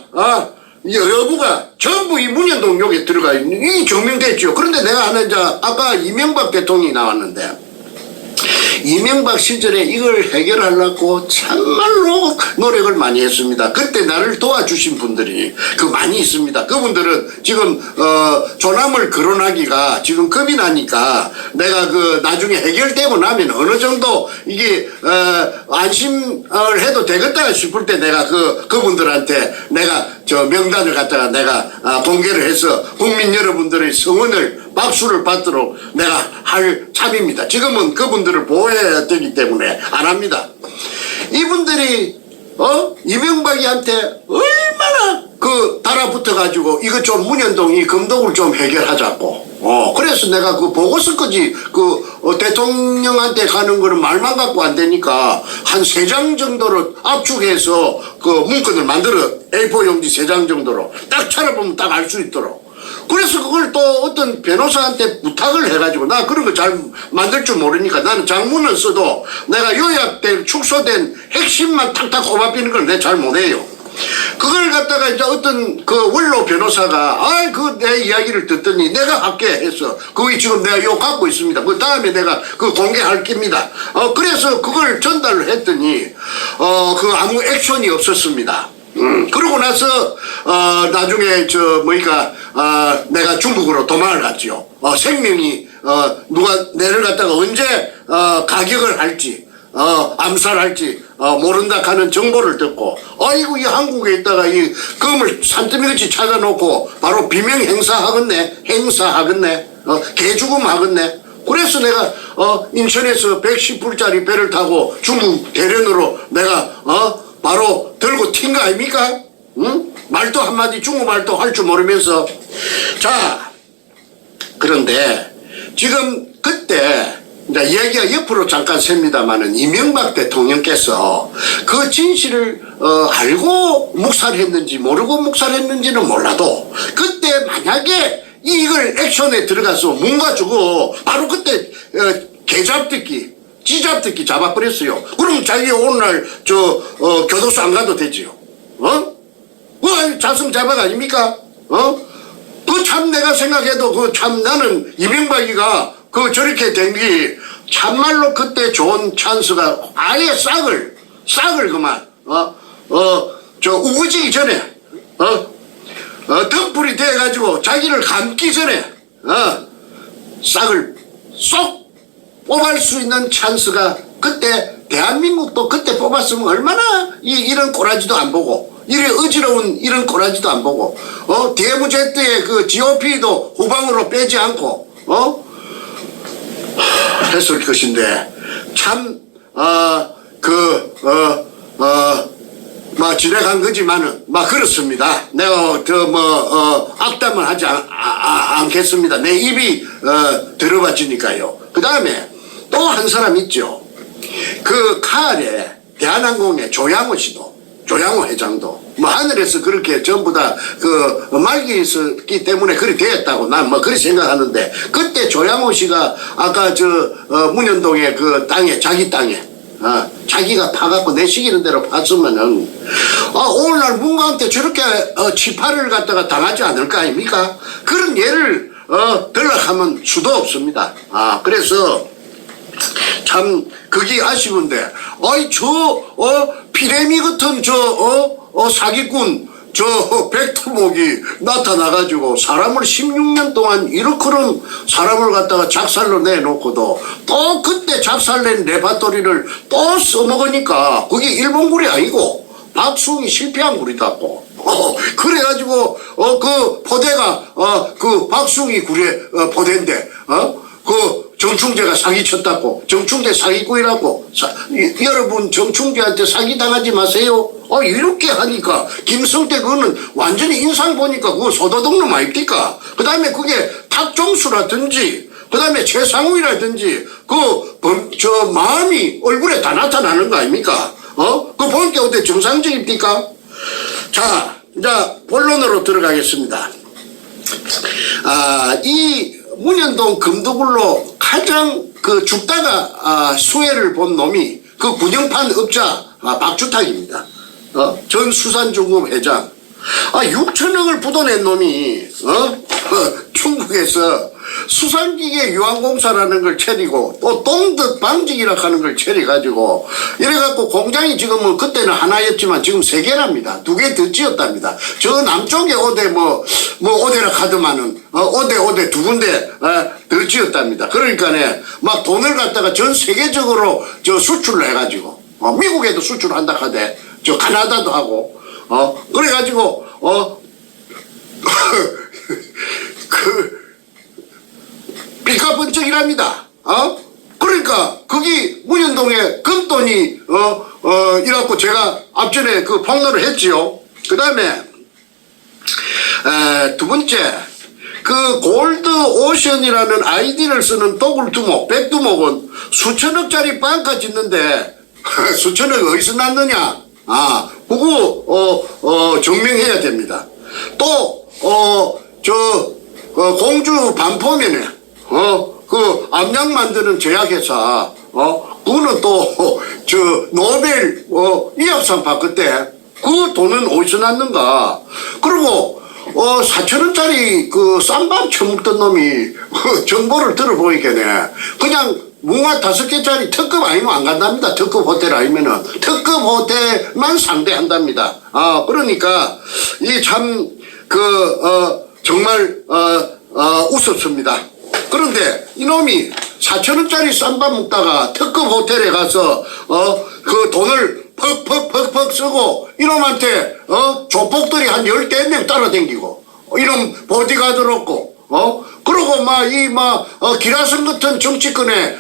여부가 전부 이 문현동 욕에 들어가 있는, 이 증명됐죠. 그런데 내가 하는 아까 이명박 대통령이 나왔는데, 이명박 시절에 이걸 해결하려고 참말로 노력을 많이 했습니다. 그때 나를 도와주신 분들이 많이 있습니다. 그분들은 지금 조남을 거론하기가 지금 겁이 나니까 내가 나중에 해결되고 나면 어느 정도 이게 안심을 해도 되겠다 싶을 때 내가 그분들한테 내가 명단을 갖다가 내가 공개를 해서 국민 여러분들의 성원을 박수를 받도록 내가 할 참입니다. 지금은 그분들을 보호해야 되기 때문에 안 합니다. 이분들이 이명박이한테 얼마나 달아붙어가지고 이거 좀 문현동 이 금도굴 좀 해결하자고. 그래서 내가 보고서까지 대통령한테 가는 거는 말만 갖고 안 되니까 한 3장 정도로 압축해서 문건을 만들어 A4 용지 3장 정도로 딱 찾아보면 딱 알 수 있도록. 그래서 그걸 또 어떤 변호사한테 부탁을 해가지고 나 그런 거 잘 만들 줄 모르니까 나는 장문을 써도 내가 요약된 축소된 핵심만 탁탁 꼽아비는 걸 내가 잘 못해요. 그걸 갖다가 이제 어떤 원로 변호사가 내 이야기를 듣더니 내가 할게 해서 그게 지금 내가 요 갖고 있습니다. 그 다음에 내가 공개할 겁니다. 그래서 그걸 전달을 했더니 아무 액션이 없었습니다. 그러고 나서 나중에 내가 중국으로 도망을 갔지요. 생명이 누가 내를 갖다가 언제 가격을 할지 암살할지 모른다 하는 정보를 듣고 아이고 이 한국에 있다가 이 검을 산더미같이 찾아놓고 바로 비명 행사하겠네 개죽음 하겠네. 그래서 내가 인천에서 110불짜리 배를 타고 중국 대련으로 내가 바로 들고 튄 거 아닙니까? 응? 말도 한마디 중국말도 할 줄 모르면서. 자, 그런데 지금 그때 이제 이야기가 옆으로 잠깐 셉니다마는 이명박 대통령께서 그 진실을 알고 묵살했는지 모르고 묵살했는지는 몰라도 그때 만약에 이걸 액션에 들어가서 뭔가 주고 바로 그때 개잡듣기 찌잡듣기 잡아버렸어요. 그럼 자기 오늘날 교도소 안 가도 되지요. 자승자박 아닙니까? 참 내가 생각해도 참 나는 이명박이가 저렇게 된 게 참말로 그때 좋은 찬스가 아예 싹을 그만 우거지기 전에 덤불이 돼가지고 자기를 감기 전에 싹을 쏙 뽑을 수 있는 찬스가 그때 대한민국도 그때 뽑았으면 얼마나 이런 꼬라지도 안 보고 이래 어지러운 이런 꼬라지도 안 보고 대무제때의 GOP도 후방으로 빼지 않고 했을 것인데 참 지나간 거지만은 그렇습니다. 내가 악담을 하지 않겠습니다. 내 입이 들어봐지니까요. 그 다음에 또 한 사람 있죠. 그 가을에 대한항공의 조양호 회장도 하늘에서 그렇게 전부 다 말기 있었기 때문에 그렇게 되었다고 난 그렇게 생각하는데, 그때 조양호 씨가 아까 문현동의 그 땅에, 자기 땅에 자기가 파갖고 내시키는 대로 팠으면은 오늘날 문광한테 저렇게 치파를 갖다가 당하지 않을 거 아닙니까? 그런 예를 들락하면 수도 없습니다. 그래서 참 그게 아쉬운데, 피레미 같은 사기꾼 백두목이 나타나가지고 사람을 16년 동안 이렇게는 사람을 갖다가 작살로 내놓고도 또 그때 작살낸 레파토리를 또 써먹으니까 그게 일본굴이 아니고 박수홍이 실패한 굴이다고. 그래가지고 그 포대가 그 박수홍이 굴의 포대인데 그 정충재가 사기쳤다고, 정충재 사기꾼이라고. 여러분 정충재한테 사기당하지 마세요. 이렇게 하니까 김성태 그거는 완전히 인상 보니까 그거 소도둑놈 아닙니까? 그 다음에 그게 탁종수라든지 그 다음에 최상우이라든지 마음이 얼굴에 다 나타나는 거 아닙니까? 그거 보니까 어때 정상적입니까? 자, 이제 본론으로 들어가겠습니다. 이 문현동 금도굴로 가장 죽다가 수혜를 본 놈이 그 군영판 업자 박주탁입니다. 전 수산중공 회장. 6천억을 부도낸 놈이 중국에서 수산기계 유한공사라는 걸 차리고 또 똥듯 방직이라 하는 걸 차려가지고 이래갖고 공장이 지금은 그때는 하나였지만 지금 3개랍니다. 2개 더 지었답니다. 저 남쪽에 오대 오대라 카드만은 오대 2군데 더 지었답니다. 그러니까네 막 돈을 갖다가 전 세계적으로 수출을 해가지고 미국에도 수출한다 하대. 카나다도 하고 그래가지고 삐까번쩍이랍니다. 그러니까 거기 문현동에 금돈이 이라고 제가 앞전에 그 폭로를 했지요. 그 다음에 두 번째 그 골드 오션이라는 아이디를 쓰는 도굴두목 백두목은 수천억짜리 빵카 짓는데 수천억 어디서 났느냐? 그거 증명해야 됩니다. 또 공주 반포면에 그 암약 만드는 제약회사 그거는 또 노벨 의학상 받았대. 그 돈은 어디서 났는가? 그리고 4천원짜리 그 쌈밥 처먹던 놈이 정보를 들어보니까네 그냥 뭉아 5개짜리 특급 아니면 안 간답니다. 특급 호텔 아니면은 특급 호텔만 상대한답니다. 그러니까 이 참 정말 우습습니다. 그런데 이놈이 4천원짜리 쌈밥 먹다가 특급 호텔에 가서 그 돈을 퍽 쓰고 이놈한테 조폭들이 한 10명 따라다니고 이놈 보디가드를 얻고 그러고 기라성 같은 정치권의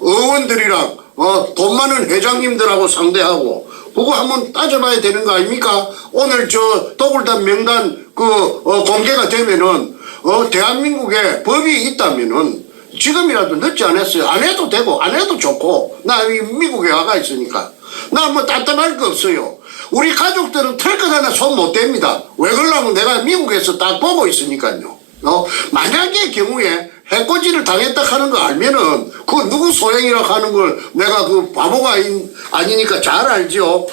의원들이랑 돈 많은 회장님들하고 상대하고 그거 한번 따져봐야 되는 거 아닙니까? 오늘 도굴단 명단 공개가 되면은 대한민국에 법이 있다면은 지금이라도 늦지 않았어요. 안 해도 되고 안 해도 좋고 나 미국에 와가 있으니까 나 따뜻할 거 없어요. 우리 가족들은 털 것 하나 손 못 댑니다. 왜 그러냐면 내가 미국에서 딱 보고 있으니까요. 만약의 경우에 해코지를 당했다 하는 거 알면은 그 누구 소행이라 하는 걸 내가 그 바보가 아니니까 잘 알죠.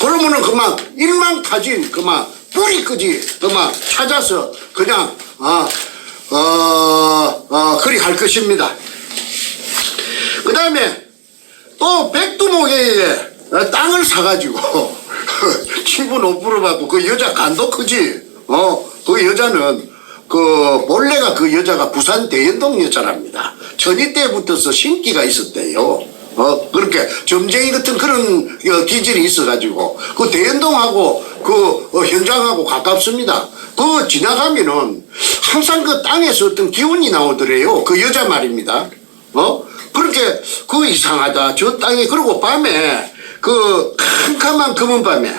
그러면은 그만 일망타진 그만 뿌리끄지 그만 찾아서 그냥 그리 할 것입니다. 그 다음에 또 백두목에 땅을 사가지고 친구 노부를 받고 그 여자 간도 크지. 그 여자는 본래가 그 여자가 부산 대연동 여자랍니다. 전이 때부터서 신기가 있었대요. 그렇게 점쟁이 같은 그런 기질이 있어가지고 그 대연동하고 현장하고 가깝습니다. 지나가면은 항상 그 땅에서 어떤 기운이 나오더래요. 그 여자 말입니다. 그렇게 그 이상하다 저 땅에. 그리고 밤에 그 캄캄한 검은 밤에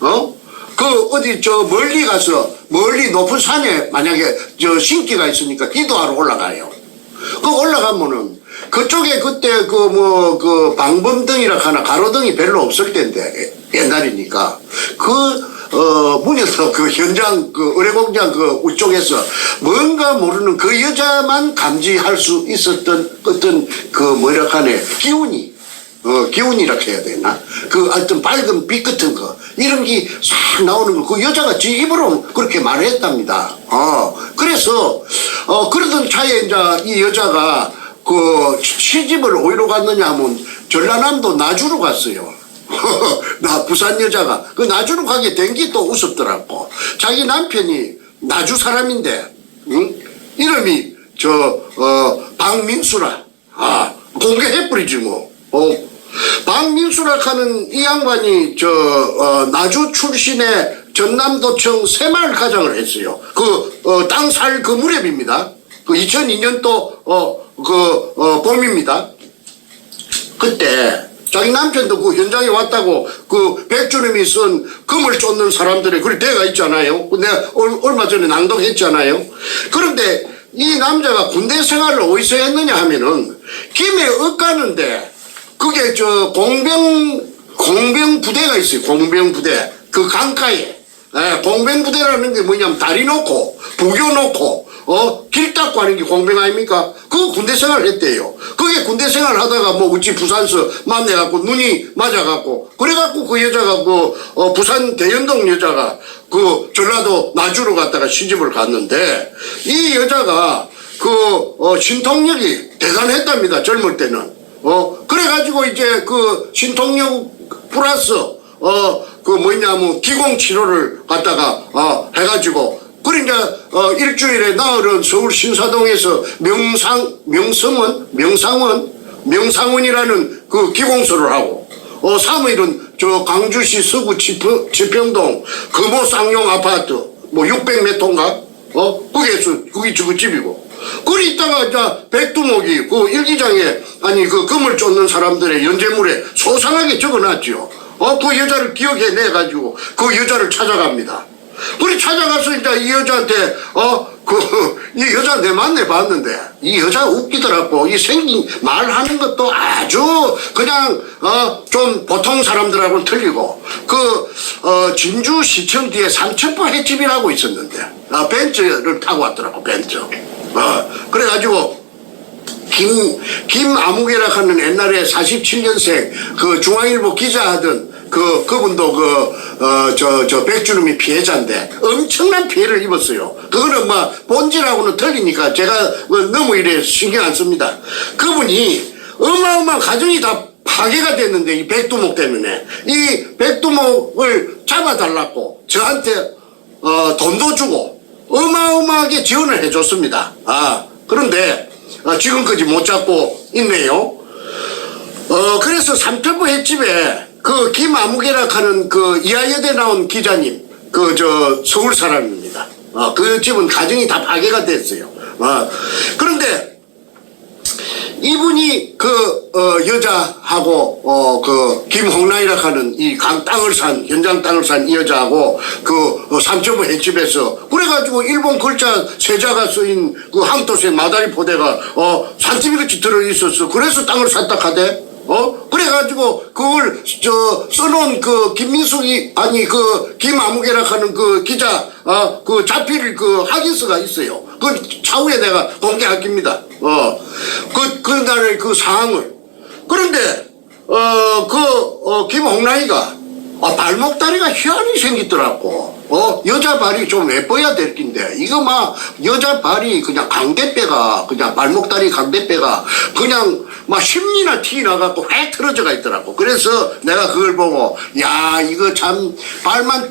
그 어디 저 멀리 가서 멀리 높은 산에 만약에 저 신기가 있으니까 기도하러 올라가요. 그 올라가면은 그쪽에 그때 그 방범등이라 하나 가로등이 별로 없을 텐데 옛날이니까 문에서 그 현장 그 의뢰공장 그 위쪽에서 뭔가 모르는 그 여자만 감지할 수 있었던 어떤 그 뭐라 하네 기운이라 해야 되나? 그 어떤 밝은 빛 같은 거 이런 게 싹 나오는 거 그 여자가 지 입으로 그렇게 말을 했답니다. 그래서 그러던 차에 이제 이 여자가 그 시집을 어디로 갔느냐 하면 전라남도 나주로 갔어요. 나 부산 여자가 그 나주로 가게 된 게 또 우습더라고. 자기 남편이 나주 사람인데 이름이 박민수라. 공개해버리지 뭐. 박민수라 하는 이 양반이 나주 출신의 전남도청 새마을 가장을 했어요. 땅 살 그 무렵입니다. 그 2002년도 봄입니다. 그때 자기 남편도 그 현장에 왔다고 그 백주님이 쓴 금을 쫓는 사람들의 그 대가 있잖아요. 내가 얼마 전에 낭독했잖아요. 그런데 이 남자가 군대 생활을 어디서 했느냐 하면은 김해 엇가는데 그게 공병부대가 있어요. 공병부대. 그 강가에. 공병부대라는 게 뭐냐면 다리 놓고 부교 놓고 길 닦고 하는 게 공병 아닙니까? 그 군대 생활을 했대요. 그게 군대 생활 하다가 뭐 우찌 부산서 만나갖고 눈이 맞아갖고 그래갖고 그 여자가 부산 대연동 여자가 그 전라도 나주로 갔다가 시집을 갔는데 이 여자가 신통력이 대단했답니다. 젊을 때는. 그래가지고 이제 그 신통력 플러스 기공 치료를 갖다가 해가지고 그러니까 일주일에 나흘은 서울 신사동에서 명상원이라는 그 기공소를 하고 3일은 저 광주시 서구 지평동 금호쌍용 아파트 뭐 600몇 호인가 그게 저 집이고 그리 있다가 이제 백두목이 그 일기장에 그 금을 쫓는 사람들의 연재물에 소상하게 적어놨죠. 그 여자를 기억해내가지고 그 여자를 찾아갑니다. 그리 찾아가서 이제 이 여자한테 이 여자 내 만나 봤는데 이 여자 웃기더라고. 이 생긴 말하는 것도 아주 그냥 좀 보통 사람들하고는 틀리고 진주시청 뒤에 삼천포 횟집이라고 있었는데 벤츠를 타고 왔더라고. 벤츠. 그래가지고 김아무개라 하는 옛날에 47년생 그 중앙일보 기자하던 그분도 백주름이 피해자인데 엄청난 피해를 입었어요. 그거는 본질하고는 틀리니까 제가 너무 이래 신경 안 씁니다. 그분이 어마어마한 가정이 다 파괴가 됐는데 이 백두목 때문에 이 백두목을 잡아달라고 저한테 돈도 주고 어마어마하게 지원을 해줬습니다. 그런데 지금까지 못 잡고 있네요. 그래서 삼천포 횟집에 그 김아무개라 하는 그 이하여대 나온 기자님 서울 사람입니다. 그 집은 가정이 다 파괴가 됐어요. 그런데 이분이 여자하고 김홍란이라 하는 이 현장 땅을 산 이 여자하고 삼천포 횟집에서 그래가지고 일본 글자 세자가 쓰인 그 항토색 마다리 포대가 산더미같이 들어있었어. 그래서 땅을 샀다 하대. 그래가지고 그걸 써놓은 김민숙이 김아무개라 하는 기자 자필 확인서가 있어요. 그 차후에 내가 공개할 겁니다. 그날의 그 상황을. 그런데 김홍란이가 발목다리가 희한히 생기더라고. 여자 발이 좀 예뻐야 될 낀데 이거 여자 발이 그냥 강대뼈가 그냥 발목다리 강대뼈가 그냥 10리나 티 나갖고 획 틀어져가 있더라고. 그래서 내가 그걸 보고 야 이거 참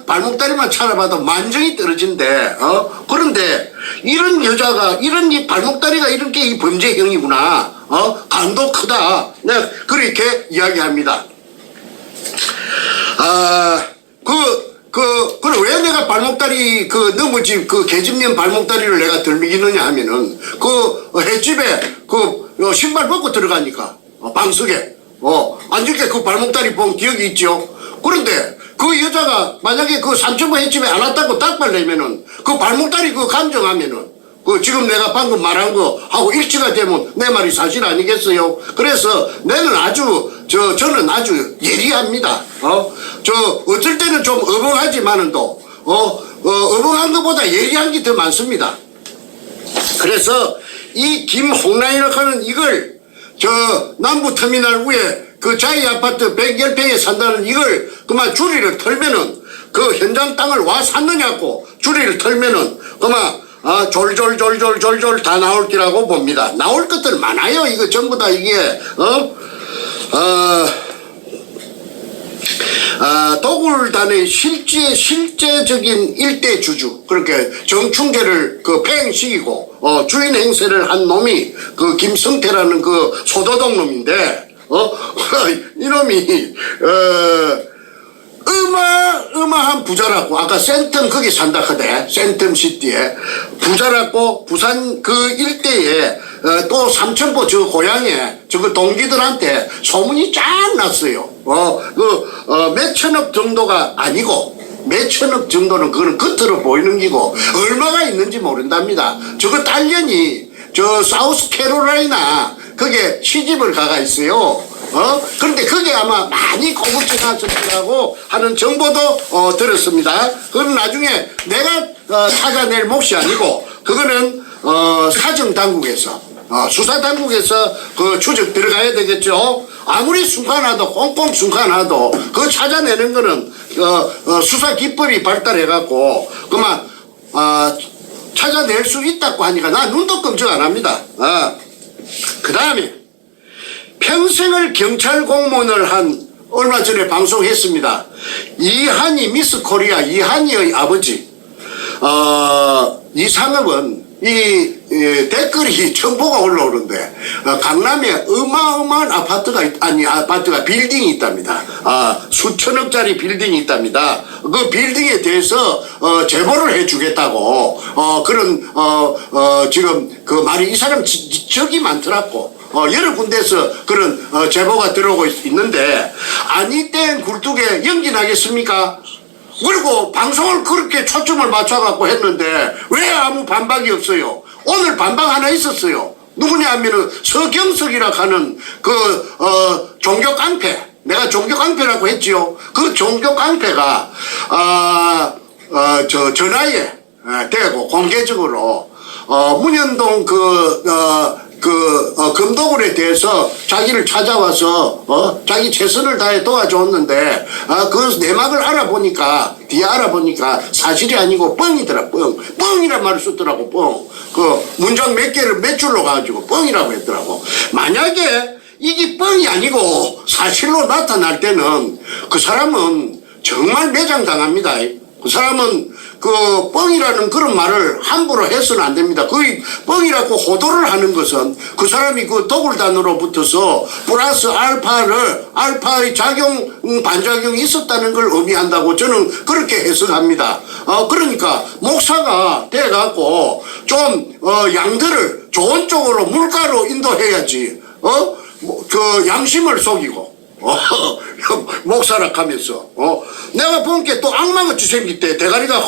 발목다리만 찾아봐도 만정이 떨어진대. 그런데 이런 여자가 이런 이 발목다리가 이렇게 이 범죄형이구나. 간도 크다. 내가 그렇게 이야기합니다. 그럼 왜 내가 발목다리 너무 계집년 발목다리를 내가 덜 미기느냐 하면은 횟집에 신발 벗고 들어가니까 방석에 앉을게 그 발목다리 본 기억이 있죠. 그런데 그 여자가 만약에 그 삼천포 횟집에 안 왔다고 닭발 내면은 그 발목다리 그 감정하면은 그 지금 내가 방금 말한 거 하고 일치가 되면 내 말이 사실 아니겠어요? 그래서 나는 저는 아주 예리합니다. 어쩔 때는 좀 어벙하지만은 또 어벙한 것보다 예리한 게 더 많습니다. 그래서 이 김홍란이라고 하는 이걸 남부터미널 위에 그 자이 아파트 110평에 산다는 이걸 그만 주리를 털면은 그 현장 땅을 와 샀느냐고 주리를 털면은 그만 졸졸 다 나올 기라고 봅니다. 나올 것들 많아요. 이거 전부 다 이게 도굴단의 실제적인 일대 주주 그렇게 정충제를 그 폐행시키고 주인 행세를 한 놈이 그 김성태라는 그 소도동 놈인데 이놈이 어마어마한 부자라고 아까 센텀 거기 산다 그대 센텀시티에 부자라고 부산 그 일대에 또 삼천포 저 고향에 저그 동기들한테 소문이 쫙 났어요. 몇천억 정도가 아니고 몇천억 정도는 그거는 겉으로 보이는 기고 얼마가 있는지 모른답니다. 저거 딸년이 저 사우스캐롤라이나 거기에 시집을 가가 있어요. 그런데 그게 아마 많이 고급지났었다고 하는 정보도 들었습니다. 그건 나중에 내가 찾아낼 몫이 아니고 그거는 사정당국에서 수사당국에서 그 추적 들어가야 되겠죠. 아무리 순간화도 꽁꽁 순간화도 그거 찾아내는 거는 수사 기법이 발달해갖고 그만 찾아낼 수 있다고 하니까 나 눈도 끔찍 안 합니다. 그 다음에 평생을 경찰 공무원을 한 얼마 전에 방송했습니다. 이한이 미스 코리아 이한이의 아버지 이상업은 이 댓글이 정보가 올라오는데 강남에 어마어마한 아파트가 빌딩이 있답니다. 수천억짜리 빌딩이 있답니다. 그 빌딩에 대해서 제보를 해주겠다고 그런 지금 그 말이 이 사람 적이 많더라고. 여러 군데에서 그런 제보가 들어오고 있는데 아니 땐 굴뚝에 연기 나겠습니까? 그리고 방송을 그렇게 초점을 맞춰갖고 했는데 왜 아무 반박이 없어요? 오늘 반박 하나 있었어요. 누구냐 하면은 서경석이라 하는 그 종교 깡패, 내가 종교 깡패라고 했지요. 그 종교 깡패가 전화에 대고 공개적으로 문현동 금도굴에 대해서 자기를 찾아와서 자기 최선을 다해 도와줬는데 그 내막을 뒤에 알아보니까 사실이 아니고 뻥이더라. 뻥이란 말을 썼더라고. 그 문장 몇 줄로 가지고 뻥이라고 했더라고. 만약에 이게 뻥이 아니고 사실로 나타날 때는 그 사람은 정말 매장당합니다. 그 사람은 그 뻥이라는 그런 말을 함부로 해서는 안 됩니다. 거의 뻥이라고 호도를 하는 것은 그 사람이 그 도굴단으로 붙어서 플러스 알파의 반작용이 있었다는 걸 의미한다고 저는 그렇게 해석합니다. 그러니까 목사가 돼갖고 좀 양들을 좋은 쪽으로 물가로 인도해야지. 그 양심을 속이고 목사락 하면서 내가 본 게 또 악마같이 생겼대. 대가리가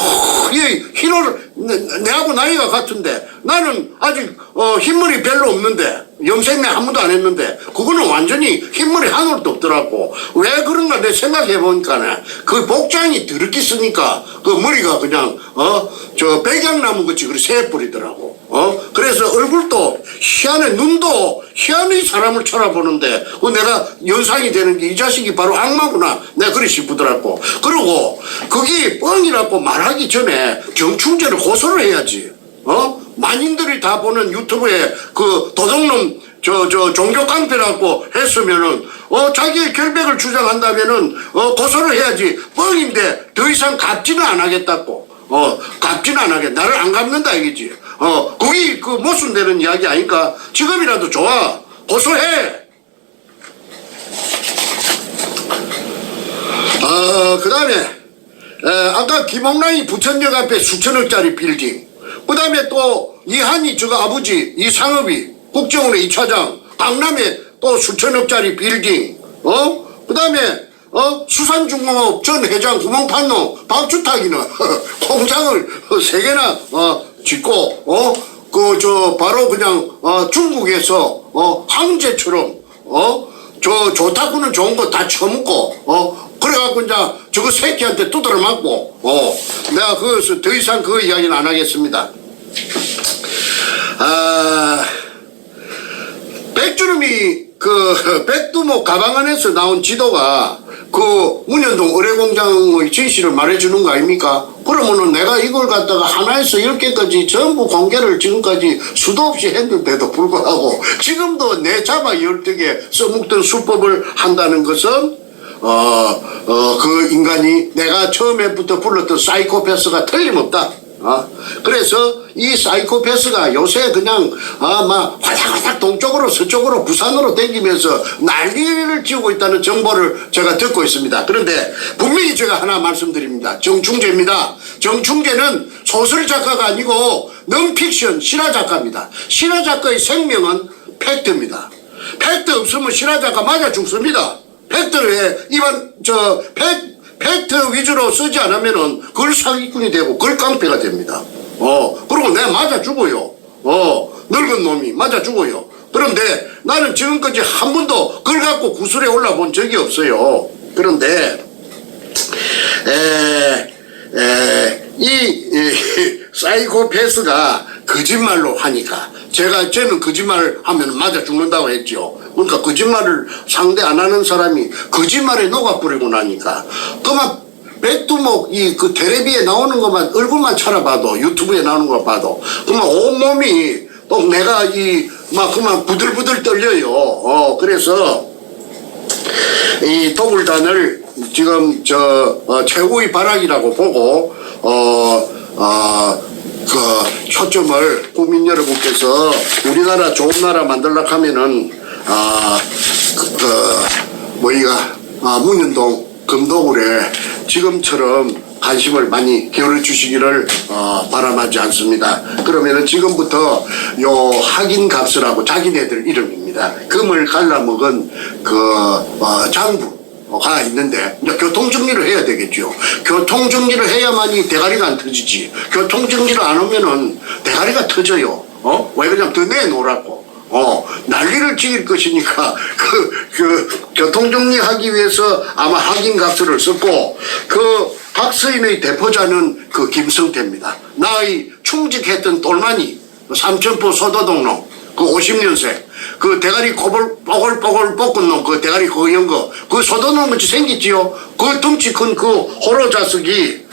흰을 내하고 나이가 같은데 나는 아직 흰머리 별로 없는데 염색내 한 번도 안 했는데 그거는 완전히 흰머리 하늘도 없더라고. 왜 그런가 내 생각해 보니까 그 복장이 더럽게 쓰니까 그 머리가 그냥 저 백양나무 같이 그렇게 새뿌리더라고. 그래서 얼굴도 희한해. 눈도 희한히 사람을 쳐다보는데 내가 연상이 되는 게 이 자식이 바로 악마구나. 내가 그리 싶더라고. 그리고 그게 뻥이라고 말하기 전에 정충제를 고소를 해야지. 만인들이 다 보는 유튜브에 그 도둑놈 종교 깡패라고 했으면은 자기의 결백을 주장한다면은 고소를 해야지. 뻥인데 더 이상 갚지는 안 하겠다고. 갚지는 안 하겠다. 나를 안 갚는다 이거지. 그게 그 모순되는 이야기 아닌가? 지금이라도 좋아. 고소해. 그 다음에 아까 김홍란이 부천역 앞에 수천억짜리 빌딩. 그 다음에 또 이한이 저거 아버지 이상업이 국정원의 2차장 강남에 또 수천억짜리 빌딩, 그다음에 수산중공업 전 회장 구멍 판 놈 박주탁이는 공장을 3개나 짓고 바로 그냥 중국에서 황제처럼 조타구는 좋은 거 다 처먹고 그래갖고 이제 저거 새끼한테 두드려 맞고 내가 그것을 더 이상 그 이야기는 안 하겠습니다. 백주름이 그 백두목 가방 안에서 나온 지도가 그 문현동 의뢰공장의 진실을 말해주는 거 아닙니까? 그러면은 내가 이걸 갖다가 하나에서 10개까지 전부 공개를 지금까지 수도 없이 했는데도 불구하고 지금도 내 잡아 12개 써먹던 수법을 한다는 것은 그 인간이 내가 처음에부터 불렀던 사이코패스가 틀림없다. 그래서 이 사이코패스가 요새 그냥 막 화닥화닥 동쪽으로 서쪽으로 부산으로 댕기면서 난리를 지우고 있다는 정보를 제가 듣고 있습니다. 그런데 분명히 제가 하나 말씀드립니다. 정충재입니다. 정충재는 소설 작가가 아니고 넌픽션 실화 작가입니다. 실화 작가의 생명은 팩트입니다. 팩트 없으면 실화 작가 맞아 죽습니다. 팩트에 팩트 위주로 쓰지 않으면은 그걸 사기꾼이 되고 그걸 깡패가 됩니다. 그리고 내가 맞아 죽어요. 늙은 놈이 맞아 죽어요. 그런데 나는 지금까지 한 번도 그걸 갖고 구슬에 올라본 적이 없어요. 그런데 이 사이코패스가 거짓말로 하니까 저는 거짓말 하면 맞아 죽는다고 했죠. 그러니까 거짓말을 상대 안 하는 사람이 거짓말에 녹아버리고 나니까 그만 백두목 그 텔레비에 나오는 것만 얼굴만 찾아봐도 유튜브에 나오는 거 봐도 그만 온몸이 또 내가 막 그만 부들부들 떨려요. 그래서 이 도굴단을 지금 최후의 발악이라고 보고 그 초점을 국민 여러분께서 우리나라 좋은 나라 만들려고 하면은 문현동 금도굴에 지금처럼 관심을 많이 기울여 주시기를 바람하지 않습니다. 그러면은 지금부터 요 학인갑수라고 자기네들 이름입니다. 금을 갈라먹은 장부가 있는데 이제 교통정리를 해야 되겠죠. 교통정리를 해야만이 대가리가 안 터지지. 교통정리를 안 하면은 대가리가 터져요. 왜 그냥 더 내놓으라고. 난리를 지을 것이니까 교통정리하기 위해서 아마 학인갑수를 썼고 박서인의 대포자는 김성태입니다. 나의 충직했던 똘마니 삼천포 소도동놈 50년생 대가리 뽀글뽀글 볶은 놈 대가리 거연 거 소도놈 같이 생겼지요. 덩치 큰 호로자석이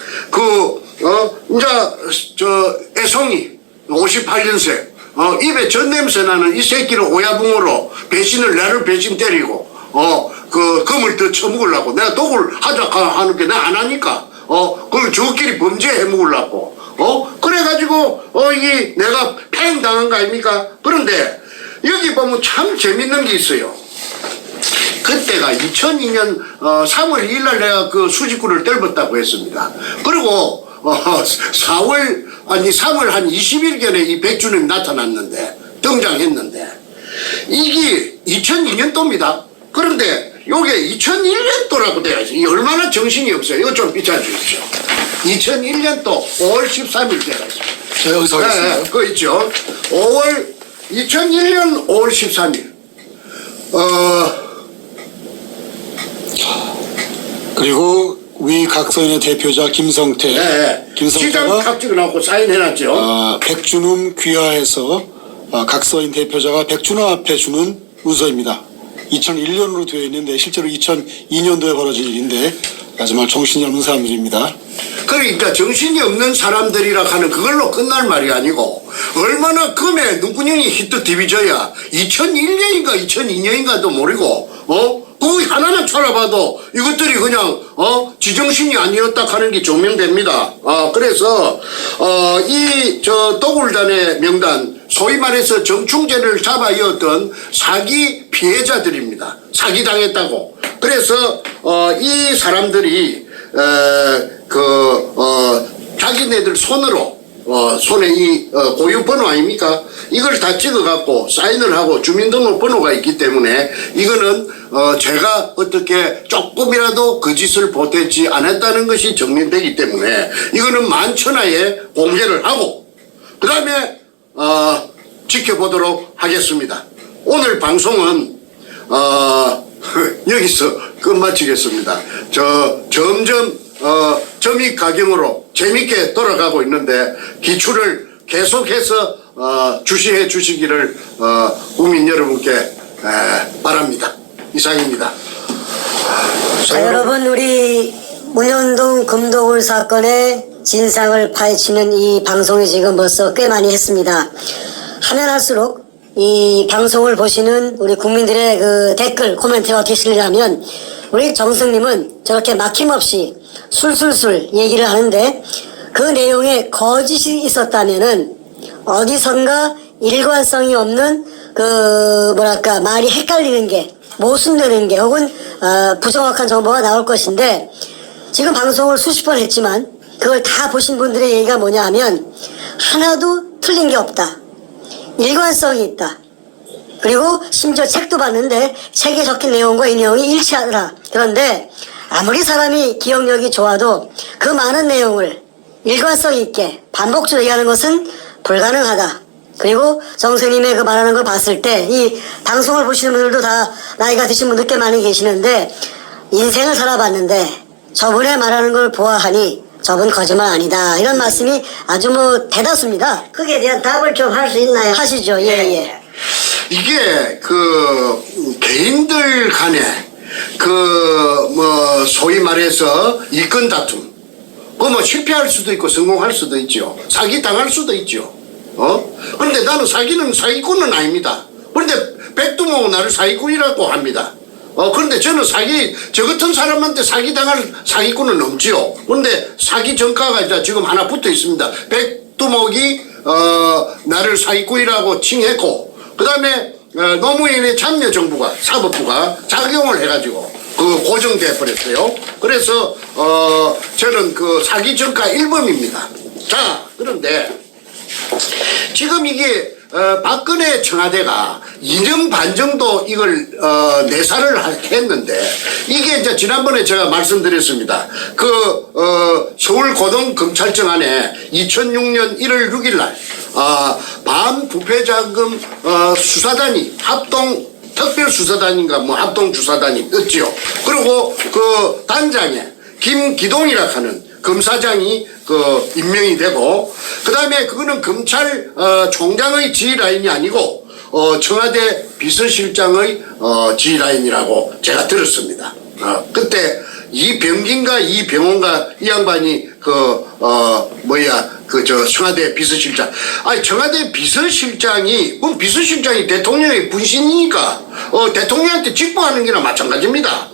애송이 58년생 입에 젖냄새 나는 이 새끼를 오야붕으로 나를 배신 때리고 금을 더 처먹으려고 내가 독을 하자 하는 게 내가 안 하니까 그걸 저끼리 범죄해 먹으려고 그래가지고 이게 내가 팽 당한 거 아닙니까? 그런데 여기 보면 참 재밌는 게 있어요. 그때가 2002년 3월 2일 날 내가 수직구를 떨궜다고 했습니다. 그리고 3월 한 20일경에 이 백준음이 나타났는데 등장했는데 이게 2002년도입니다. 그런데 요게 2001년도라고 돼야지. 이 얼마나 정신이 없어요. 이거 좀 비춰주십시오. 2001년도 5월 13일 돼가지고. 제가 여기서 하겠습니다. 네, 그거 있죠. 2001년 5월 13일. 그리고 위 각서인의 대표자 김성태. 네, 시장 김성태가 탁 찍어놓고 사인해놨죠. 백준음 귀하에서 각서인 대표자가 백준음 앞에 주는 문서입니다. 2001년으로 되어 있는데 실제로 2002년도에 벌어진 일인데 정말 정신이 없는 사람들입니다. 그러니까 정신이 없는 사람들이라 하는 그걸로 끝날 말이 아니고 얼마나 금에 눈구녕이 히트 디비져야 2001년인가 2002년인가도 모르고 그거 하나만 찾아봐도 이것들이 그냥 지정신이 아니었다 하는 게 조명됩니다. 그래서 이 도굴단의 명단 소위 말해서 정충재를 잡아 이었던 사기 피해자들입니다. 사기당했다고. 그래서 자기네들 손으로 손에 이 고유 번호 아닙니까? 이걸 다 찍어갖고 사인을 하고 주민등록번호가 있기 때문에 이거는 제가 어떻게 조금이라도 거짓을 보태지 않았다는 것이 증명되기 때문에 이거는 만천하에 공개를 하고 그 다음에 지켜보도록 하겠습니다. 오늘 방송은 여기서 끝마치겠습니다. 점점 점입가경으로 재밌게 돌아가고 있는데 기출을 계속해서 주시해 주시기를 국민 여러분께 바랍니다. 이상입니다. 자, 여러분, 우리 문현동 금도굴 사건의 진상을 파헤치는 이 방송이 지금 벌써 꽤 많이 했습니다. 하면 할수록 이 방송을 보시는 우리 국민들의 그 댓글, 코멘트가 어떻게 쓰려면 우리 정승님은 저렇게 막힘없이 술술술 얘기를 하는데 그 내용에 거짓이 있었다면은 어디선가 일관성이 없는 그 뭐랄까 말이 헷갈리는 게 모순되는 게 혹은 부정확한 정보가 나올 것인데 지금 방송을 수십 번 했지만 그걸 다 보신 분들의 얘기가 뭐냐 하면 하나도 틀린 게 없다. 일관성이 있다. 그리고 심지어 책도 봤는데 책에 적힌 내용과 이 내용이 일치하더라. 그런데 아무리 사람이 기억력이 좋아도 그 많은 내용을 일관성 있게 반복적으로 얘기하는 것은 불가능하다. 그리고 정선님의 그 말하는 걸 봤을 때 이 방송을 보시는 분들도 다 나이가 드신 분들 꽤 많이 계시는데 인생을 살아봤는데 저분의 말하는 걸 보아하니 저분 거짓말 아니다. 이런 말씀이 아주 뭐 대다수입니다. 거기에 대한 답을 좀 할 수 있나요? 하시죠. 예. 이게 그 개인들 간에 그 뭐 소위 말해서 이권 다툼 그 뭐 실패할 수도 있고 성공할 수도 있죠. 사기 당할 수도 있죠. 그런데 나는 사기꾼은 아닙니다. 그런데 백두모 나를 사기꾼이라고 합니다. 그런데 저는 저 같은 사람한테 사기당할 사기꾼은 없지요. 그런데 사기 전과가 이제 지금 하나 붙어 있습니다. 백두목이 나를 사기꾼이라고 칭했고 그 다음에 노무현의 참여정부가 사법부가 작용을 해가지고 그 고정돼 버렸어요. 그래서 저는 그 사기 전과 1범입니다. 자, 그런데 지금 이게 박근혜 청와대가 2년 반 정도 이걸 내사를 했는데 이게 이제 지난번에 제가 말씀드렸습니다. 그 서울고등검찰청 안에 2006년 1월 6일 날 반부패자금 수사단이 합동 특별수사단인가 뭐 합동주사단이 있죠. 그리고 그 단장에 김기동이라 하는 검사장이 그 임명이 되고 그 다음에 그거는 검찰 총장의 지휘라인이 아니고 청와대 비서실장의 지휘라인이라고 제가 들었습니다. 그때 이병긴가 이병원가 이 양반이 청와대 비서실장. 아니 청와대 비서실장이 그럼 비서실장이 대통령의 분신이니까 대통령한테 직보하는 게나 마찬가지입니다.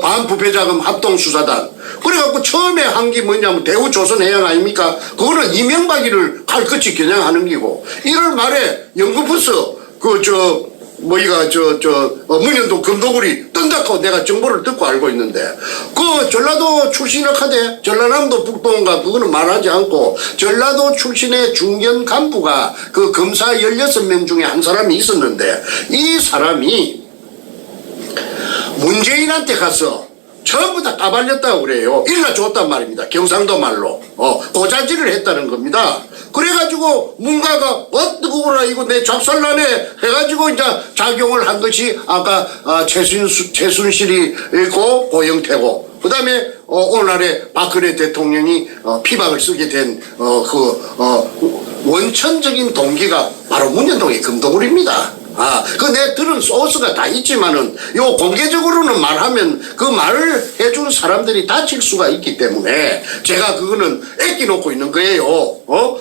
반부패자금 합동수사단. 그래갖고 처음에 한 게 뭐냐면 대우조선해양 아닙니까? 그거는 이명박이를 칼끝이 겨냥하는 기고 1월 말에 연금버스 문현동 금도굴이 뜬다고 내가 정보를 듣고 알고 있는데 그 전라도 출신이라 하대. 전라남도 북도인가 그거는 말하지 않고 전라도 출신의 중견 간부가 그 검사 16명 중에 한 사람이 있었는데 이 사람이 문재인한테 가서 전부 다 까발렸다고 그래요. 일러줬단 말입니다. 경상도 말로. 고자질을 했다는 겁니다. 그래가지고 문가가 누구구나 이거 내 잡살나네 해가지고 이제 작용을 한 것이 아까 최순실이 있고 고영태고 그 다음에 오늘날에 박근혜 대통령이 피박을 쓰게 된 원천적인 동기가 바로 문현동의 금도굴입니다. 내 들은 소스가 다 있지만은, 공개적으로는 말하면 그 말을 해준 사람들이 다칠 수가 있기 때문에 제가 그거는 애끼놓고 있는 거예요.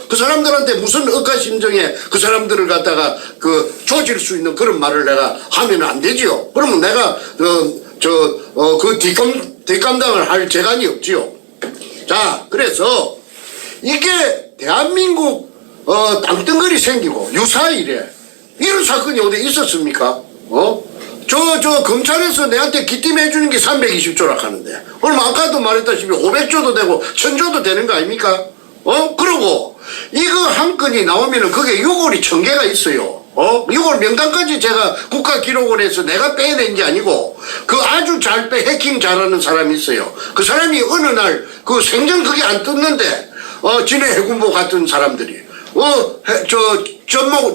그 사람들한테 무슨 억가심정에 그 사람들을 갖다가 조질 수 있는 그런 말을 내가 하면 안 되지요. 그러면 내가, 뒷감당을 할 재간이 없지요. 자, 그래서 이게 대한민국, 땅덩어리 생기고 유사일에 이런 사건이 어디 있었습니까? 검찰에서 내한테 기팀해 주는 게 320조라 하는데. 그럼 아까도 말했다시피 500조도 되고 1000조도 되는 거 아닙니까? 그러고 이거 한 건이 나오면은 그게 6월이 1000개가 있어요. 6월 명단까지 제가 국가기록원에서 내가 빼낸 게 아니고 그 아주 잘 해킹 잘하는 사람이 있어요. 그 사람이 어느 날 그 생전 그게 안 떴는데 진해 해군보 같은 사람들이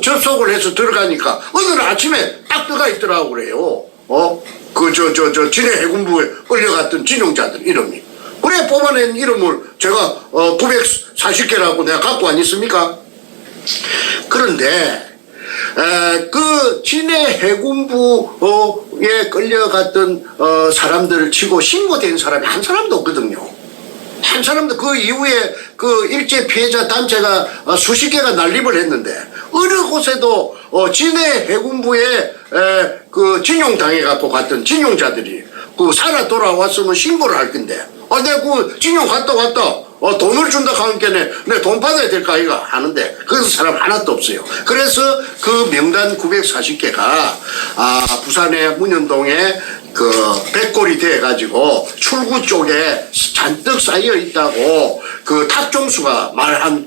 접속을 해서 들어가니까 어느 날 아침에 딱 뜨가 있더라고 그래요. 진해 해군부에 끌려갔던 진용자들 이름이. 그래 뽑아낸 이름을 제가 940개라고 내가 갖고 안 있습니까? 그런데 그 진해 해군부에 끌려갔던 사람들을 치고 신고된 사람이 한 사람도 없거든요. 한 사람도 그 이후에 그 일제 피해자 단체가 수십 개가 난립을 했는데 어느 곳에도 진해 해군부에 그 진용당해 갖고 갔던 진용자들이 그 살아 돌아왔으면 신고를 할 건데 내가 그 진용 갔다 왔다 돈을 준다 하니까 내 돈 받아야 될까 아이가 하는데 그 사람 하나도 없어요. 그래서 그 명단 940개가 부산의 문현동에 그 백골이 돼 가지고 출구 쪽에 잔뜩 쌓여 있다고 그 탁종수가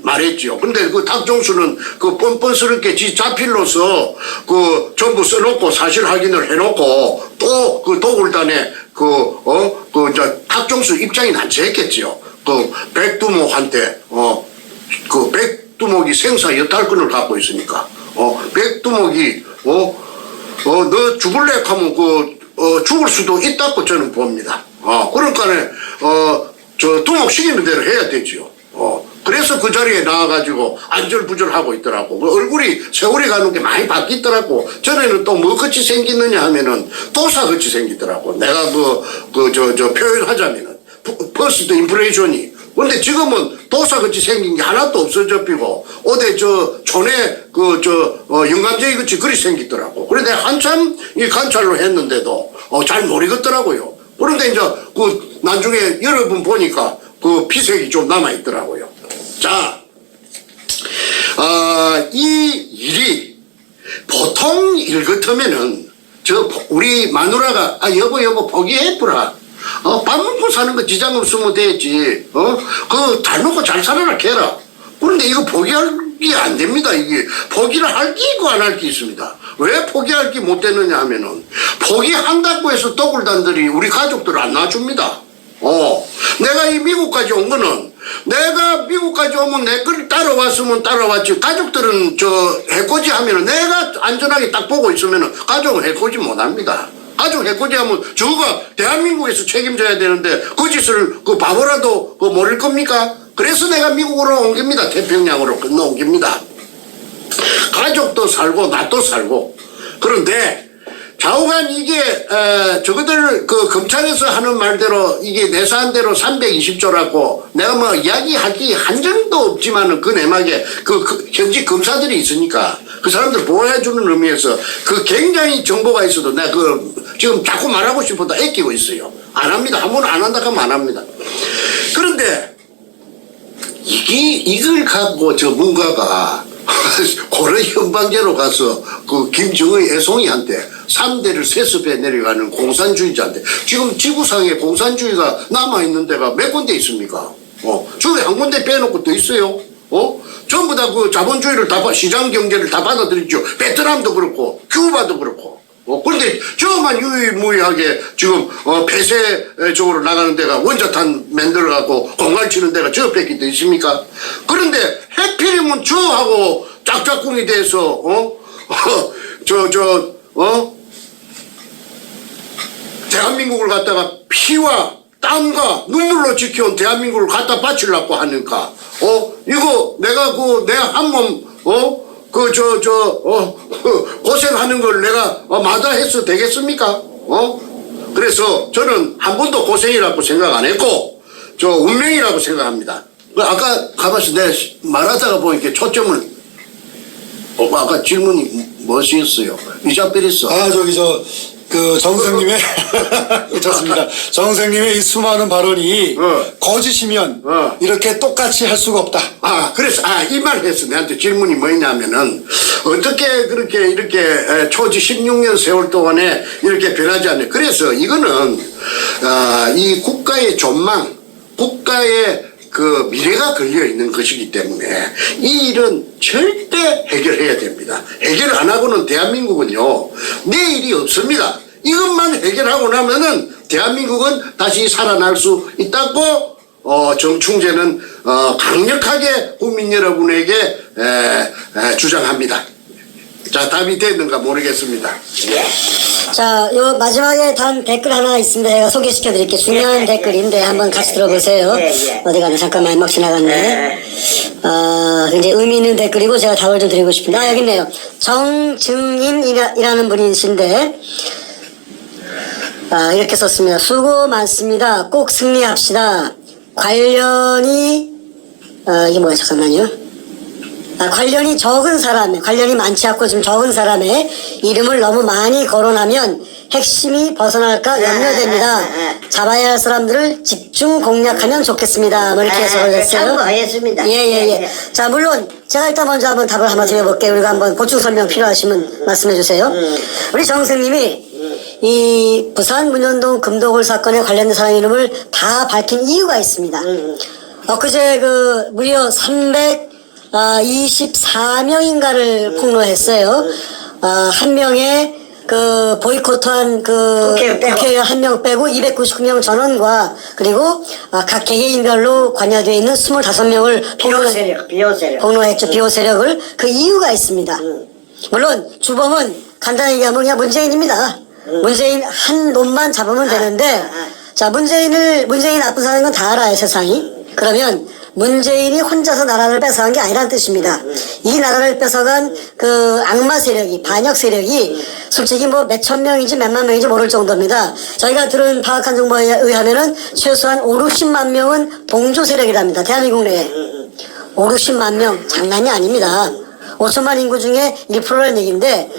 말했지요. 근데 그 탁종수는 그 뻔뻔스럽게 지 자필로서 그 전부 써놓고 사실 확인을 해놓고 또 그 도굴단에 탁종수 입장이 난처했겠지요. 그 백두목한테 그 백두목이 생사 여탈권을 갖고 있으니까 백두목이 너 죽을래 하면 죽을 수도 있다고 저는 봅니다. 그러니까 저 두목시키는 대로 해야 되지요. 그래서 그 자리에 나와가지고 안절부절하고 있더라고. 그 얼굴이 세월이 가는 게 많이 바뀌더라고. 전에는 또 뭐 같이 생기느냐 하면은 도사같이 생기더라고. 내가 표현하자면은 퍼스트 인프레이션이. 근데 지금은 도사같이 생긴 게 하나도 없어져 비고 어디 촌에 영감쟁이 같이 그리 생기더라고. 그런데 한참 이 관찰로 했는데도 잘 모르겠더라고요. 그런데 이제 그 나중에 여러분 보니까 그 피색이 좀 남아 있더라고요. 자, 이 일이 보통 일 같으면은 우리 마누라가 여보 포기해보라. 밥 먹고 사는 거 지장 없으면 되지. 잘 먹고 잘 살아라 캐라. 그런데 이거 포기하기 안 됩니다. 이게 포기를 할 게 있고 안 할 게 있습니다. 왜 포기할 게 못 되느냐 하면은 포기한다고 해서 도굴단들이 우리 가족들을 안 놔줍니다. 내가 이 미국까지 온 거는 내가 미국까지 오면 내 걸 따라왔으면 따라왔지. 가족들은 해코지 하면은 내가 안전하게 딱 보고 있으면은 가족은 해코지 못 합니다. 가족 해코지 하면 저가 대한민국에서 책임져야 되는데 그 짓을 그 바보라도 모를 겁니까? 그래서 내가 미국으로 온 겁니다. 태평양으로 건너온 겁니다. 가족도 살고 나도 살고. 그런데 좌우간 이게 저거들 그 검찰에서 하는 말대로 이게 내사한대로 320조라고 내가 뭐 이야기할 게 한 점도 없지만은 그 내막에 그 현지 검사들이 있으니까 그 사람들 보호해주는 의미에서 그 굉장히 정보가 있어도 내가 지금 자꾸 말하고 싶어도 애끼고 있어요. 안 합니다. 한 번 안 한다 하면 안 합니다. 그런데 이걸 갖고 전문가가 고려 현방제로 가서 그 김정의 애송이한테 3대를 세습해 내려가는 공산주의자한테 지금 지구상에 공산주의가 남아있는 데가 몇 군데 있습니까? 저기 한 군데 빼놓고 또 있어요. 전부 다 그 자본주의를 시장 경제를 다 받아들였죠. 베트남도 그렇고 큐바도 그렇고. 그런데 저만 유일무이하게 지금 폐쇄적으로 나가는 데가 원자탄 만들어갖고 공갈 치는 데가 저밖에 더 있습니까? 그런데 해필이면 저하고 짝짝꿍이 돼서 대한민국을 갖다가 피와 땀과 눈물로 지켜온 대한민국을 갖다 바치려고 하니까 이거 내가 내 한 몸 고생하는 걸 내가 마다해서 되겠습니까? 그래서 저는 한 번도 고생이라고 생각 안 했고 운명이라고 생각합니다. 아까 가만있어 내가 말하다가 보니까 초점을 아까 질문이 무엇이었어요? 이자베리스. 정 선생님의 좋습니다. 정 선생님의 이 수많은 발언이 거짓이면 이렇게 똑같이 할 수가 없다. 그래서 이 말 했어. 내한테 질문이 뭐냐면은 어떻게 이렇게 초지 16년 세월 동안에 이렇게 변하지 않냐. 그래서 이거는 이 국가의 전망, 국가의 그 미래가 걸려 있는 것이기 때문에 이 일은 절대 해결해야 됩니다. 해결 안 하고는 대한민국은요, 내일이 없습니다. 이것만 해결하고 나면은 대한민국은 다시 살아날 수 있다고 정충재는 강력하게 국민 여러분에게 주장합니다. 자, 답이 됐는가 모르겠습니다. 자, 요 마지막에 단 댓글 하나 있습니다. 제가 소개시켜 드릴게요. 중요한 댓글인데 한번 같이 들어보세요. 어디 가나 잠깐만 막 지나갔네. 굉장히 의미 있는 댓글이고 제가 답을 좀 드리고 싶습니다. 여기 있네요. 정증인이라는 분이신데 이렇게 썼습니다. 수고 많습니다. 꼭 승리합시다. 관련이 이게 뭐야 잠깐만요. 관련이 적은 사람의, 관련이 많지 않고 좀 적은 사람의 이름을 너무 많이 거론하면 핵심이 벗어날까 염려됩니다. 잡아야 할 사람들을 집중 공략하면 좋겠습니다. 뭐 이렇게 해석을 했어요. 참고하겠습니다. 예. 자, 물론 제가 일단 먼저 한번 답을 한번 드려볼게요. 우리가 한번 보충 설명 필요하시면 말씀해 주세요. 우리 정 선생님이 이 부산 문현동 금도굴 사건에 관련된 사람 이름을 다 밝힌 이유가 있습니다. 엊그제 그 무려 324명인가를 폭로했어요. 한 명의 그 보이콧한 그 국회의원 한 명 빼고 299명 전원과 그리고 각 개개인별로 관여되어 있는 25명을 폭로했죠. 비호 세력을. 그 이유가 있습니다. 물론 주범은 간단히 얘기하면 그냥 문재인입니다. 문재인 한 놈만 잡으면 되는데 자, 문재인 나쁜 사람인 건 다 알아요, 세상이. 그러면 문재인이 혼자서 나라를 뺏어간 게 아니란 뜻입니다. 이 나라를 뺏어간 그 악마 세력이, 반역 세력이 솔직히 뭐 몇천 명인지 몇만 명인지 모를 정도입니다. 저희가 들은 파악한 정보에 의하면은 최소한 5, 60만 명은 동조 세력이랍니다. 대한민국 내에. 5, 60만 명 장난이 아닙니다. 5천만 인구 중에 1%라는 얘기인데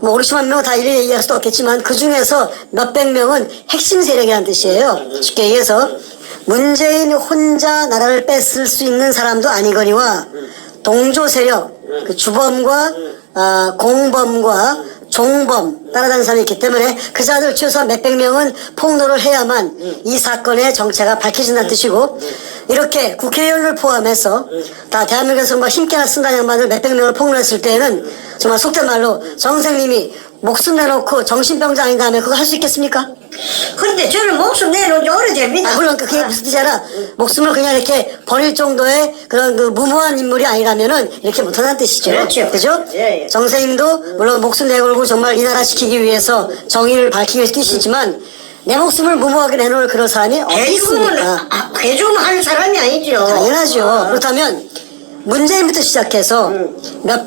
뭐 5, 60만 명은 다 일일이 얘기할 수도 없겠지만 그 중에서 몇백 명은 핵심 세력이라는 뜻이에요. 쉽게 얘기해서 문재인 혼자 나라를 뺏을 수 있는 사람도 아니거니와 동조 세력, 그 주범과 공범과 종범 따라다니는 사람이 있기 때문에 그 자들 최소한 몇백 명은 폭로를 해야만 이 사건의 정체가 밝혀진다는 뜻이고 이렇게 국회의원을 포함해서 다 대한민국에서 뭐 힘께나 쓴다는 양반들 몇백 명을 폭로했을 때에는 정말 속된 말로 정 선생님이 목숨 내놓고 정신병자 아닌 다음에 그거 할 수 있겠습니까? 근데 저는 목숨 내놓은 지 오래됩니다. 물론 그게 무슨 뜻이 아니라 목숨을 그냥 이렇게 버릴 정도의 그런 그 무모한 인물이 아니라면은 이렇게 못한다는 뜻이죠. 그렇죠. 그죠? 예. 정 선생님도 물론 목숨 내걸고 정말 이 나라 지키기 위해서 정의를 밝히기 위해서 뛰시지만 내 목숨을 무모하게 내놓을 그런 사람이 어디 있습니까? 해주면 하는 사람이 아니죠. 당연하죠. 그렇다면 문재인부터 시작해서 몇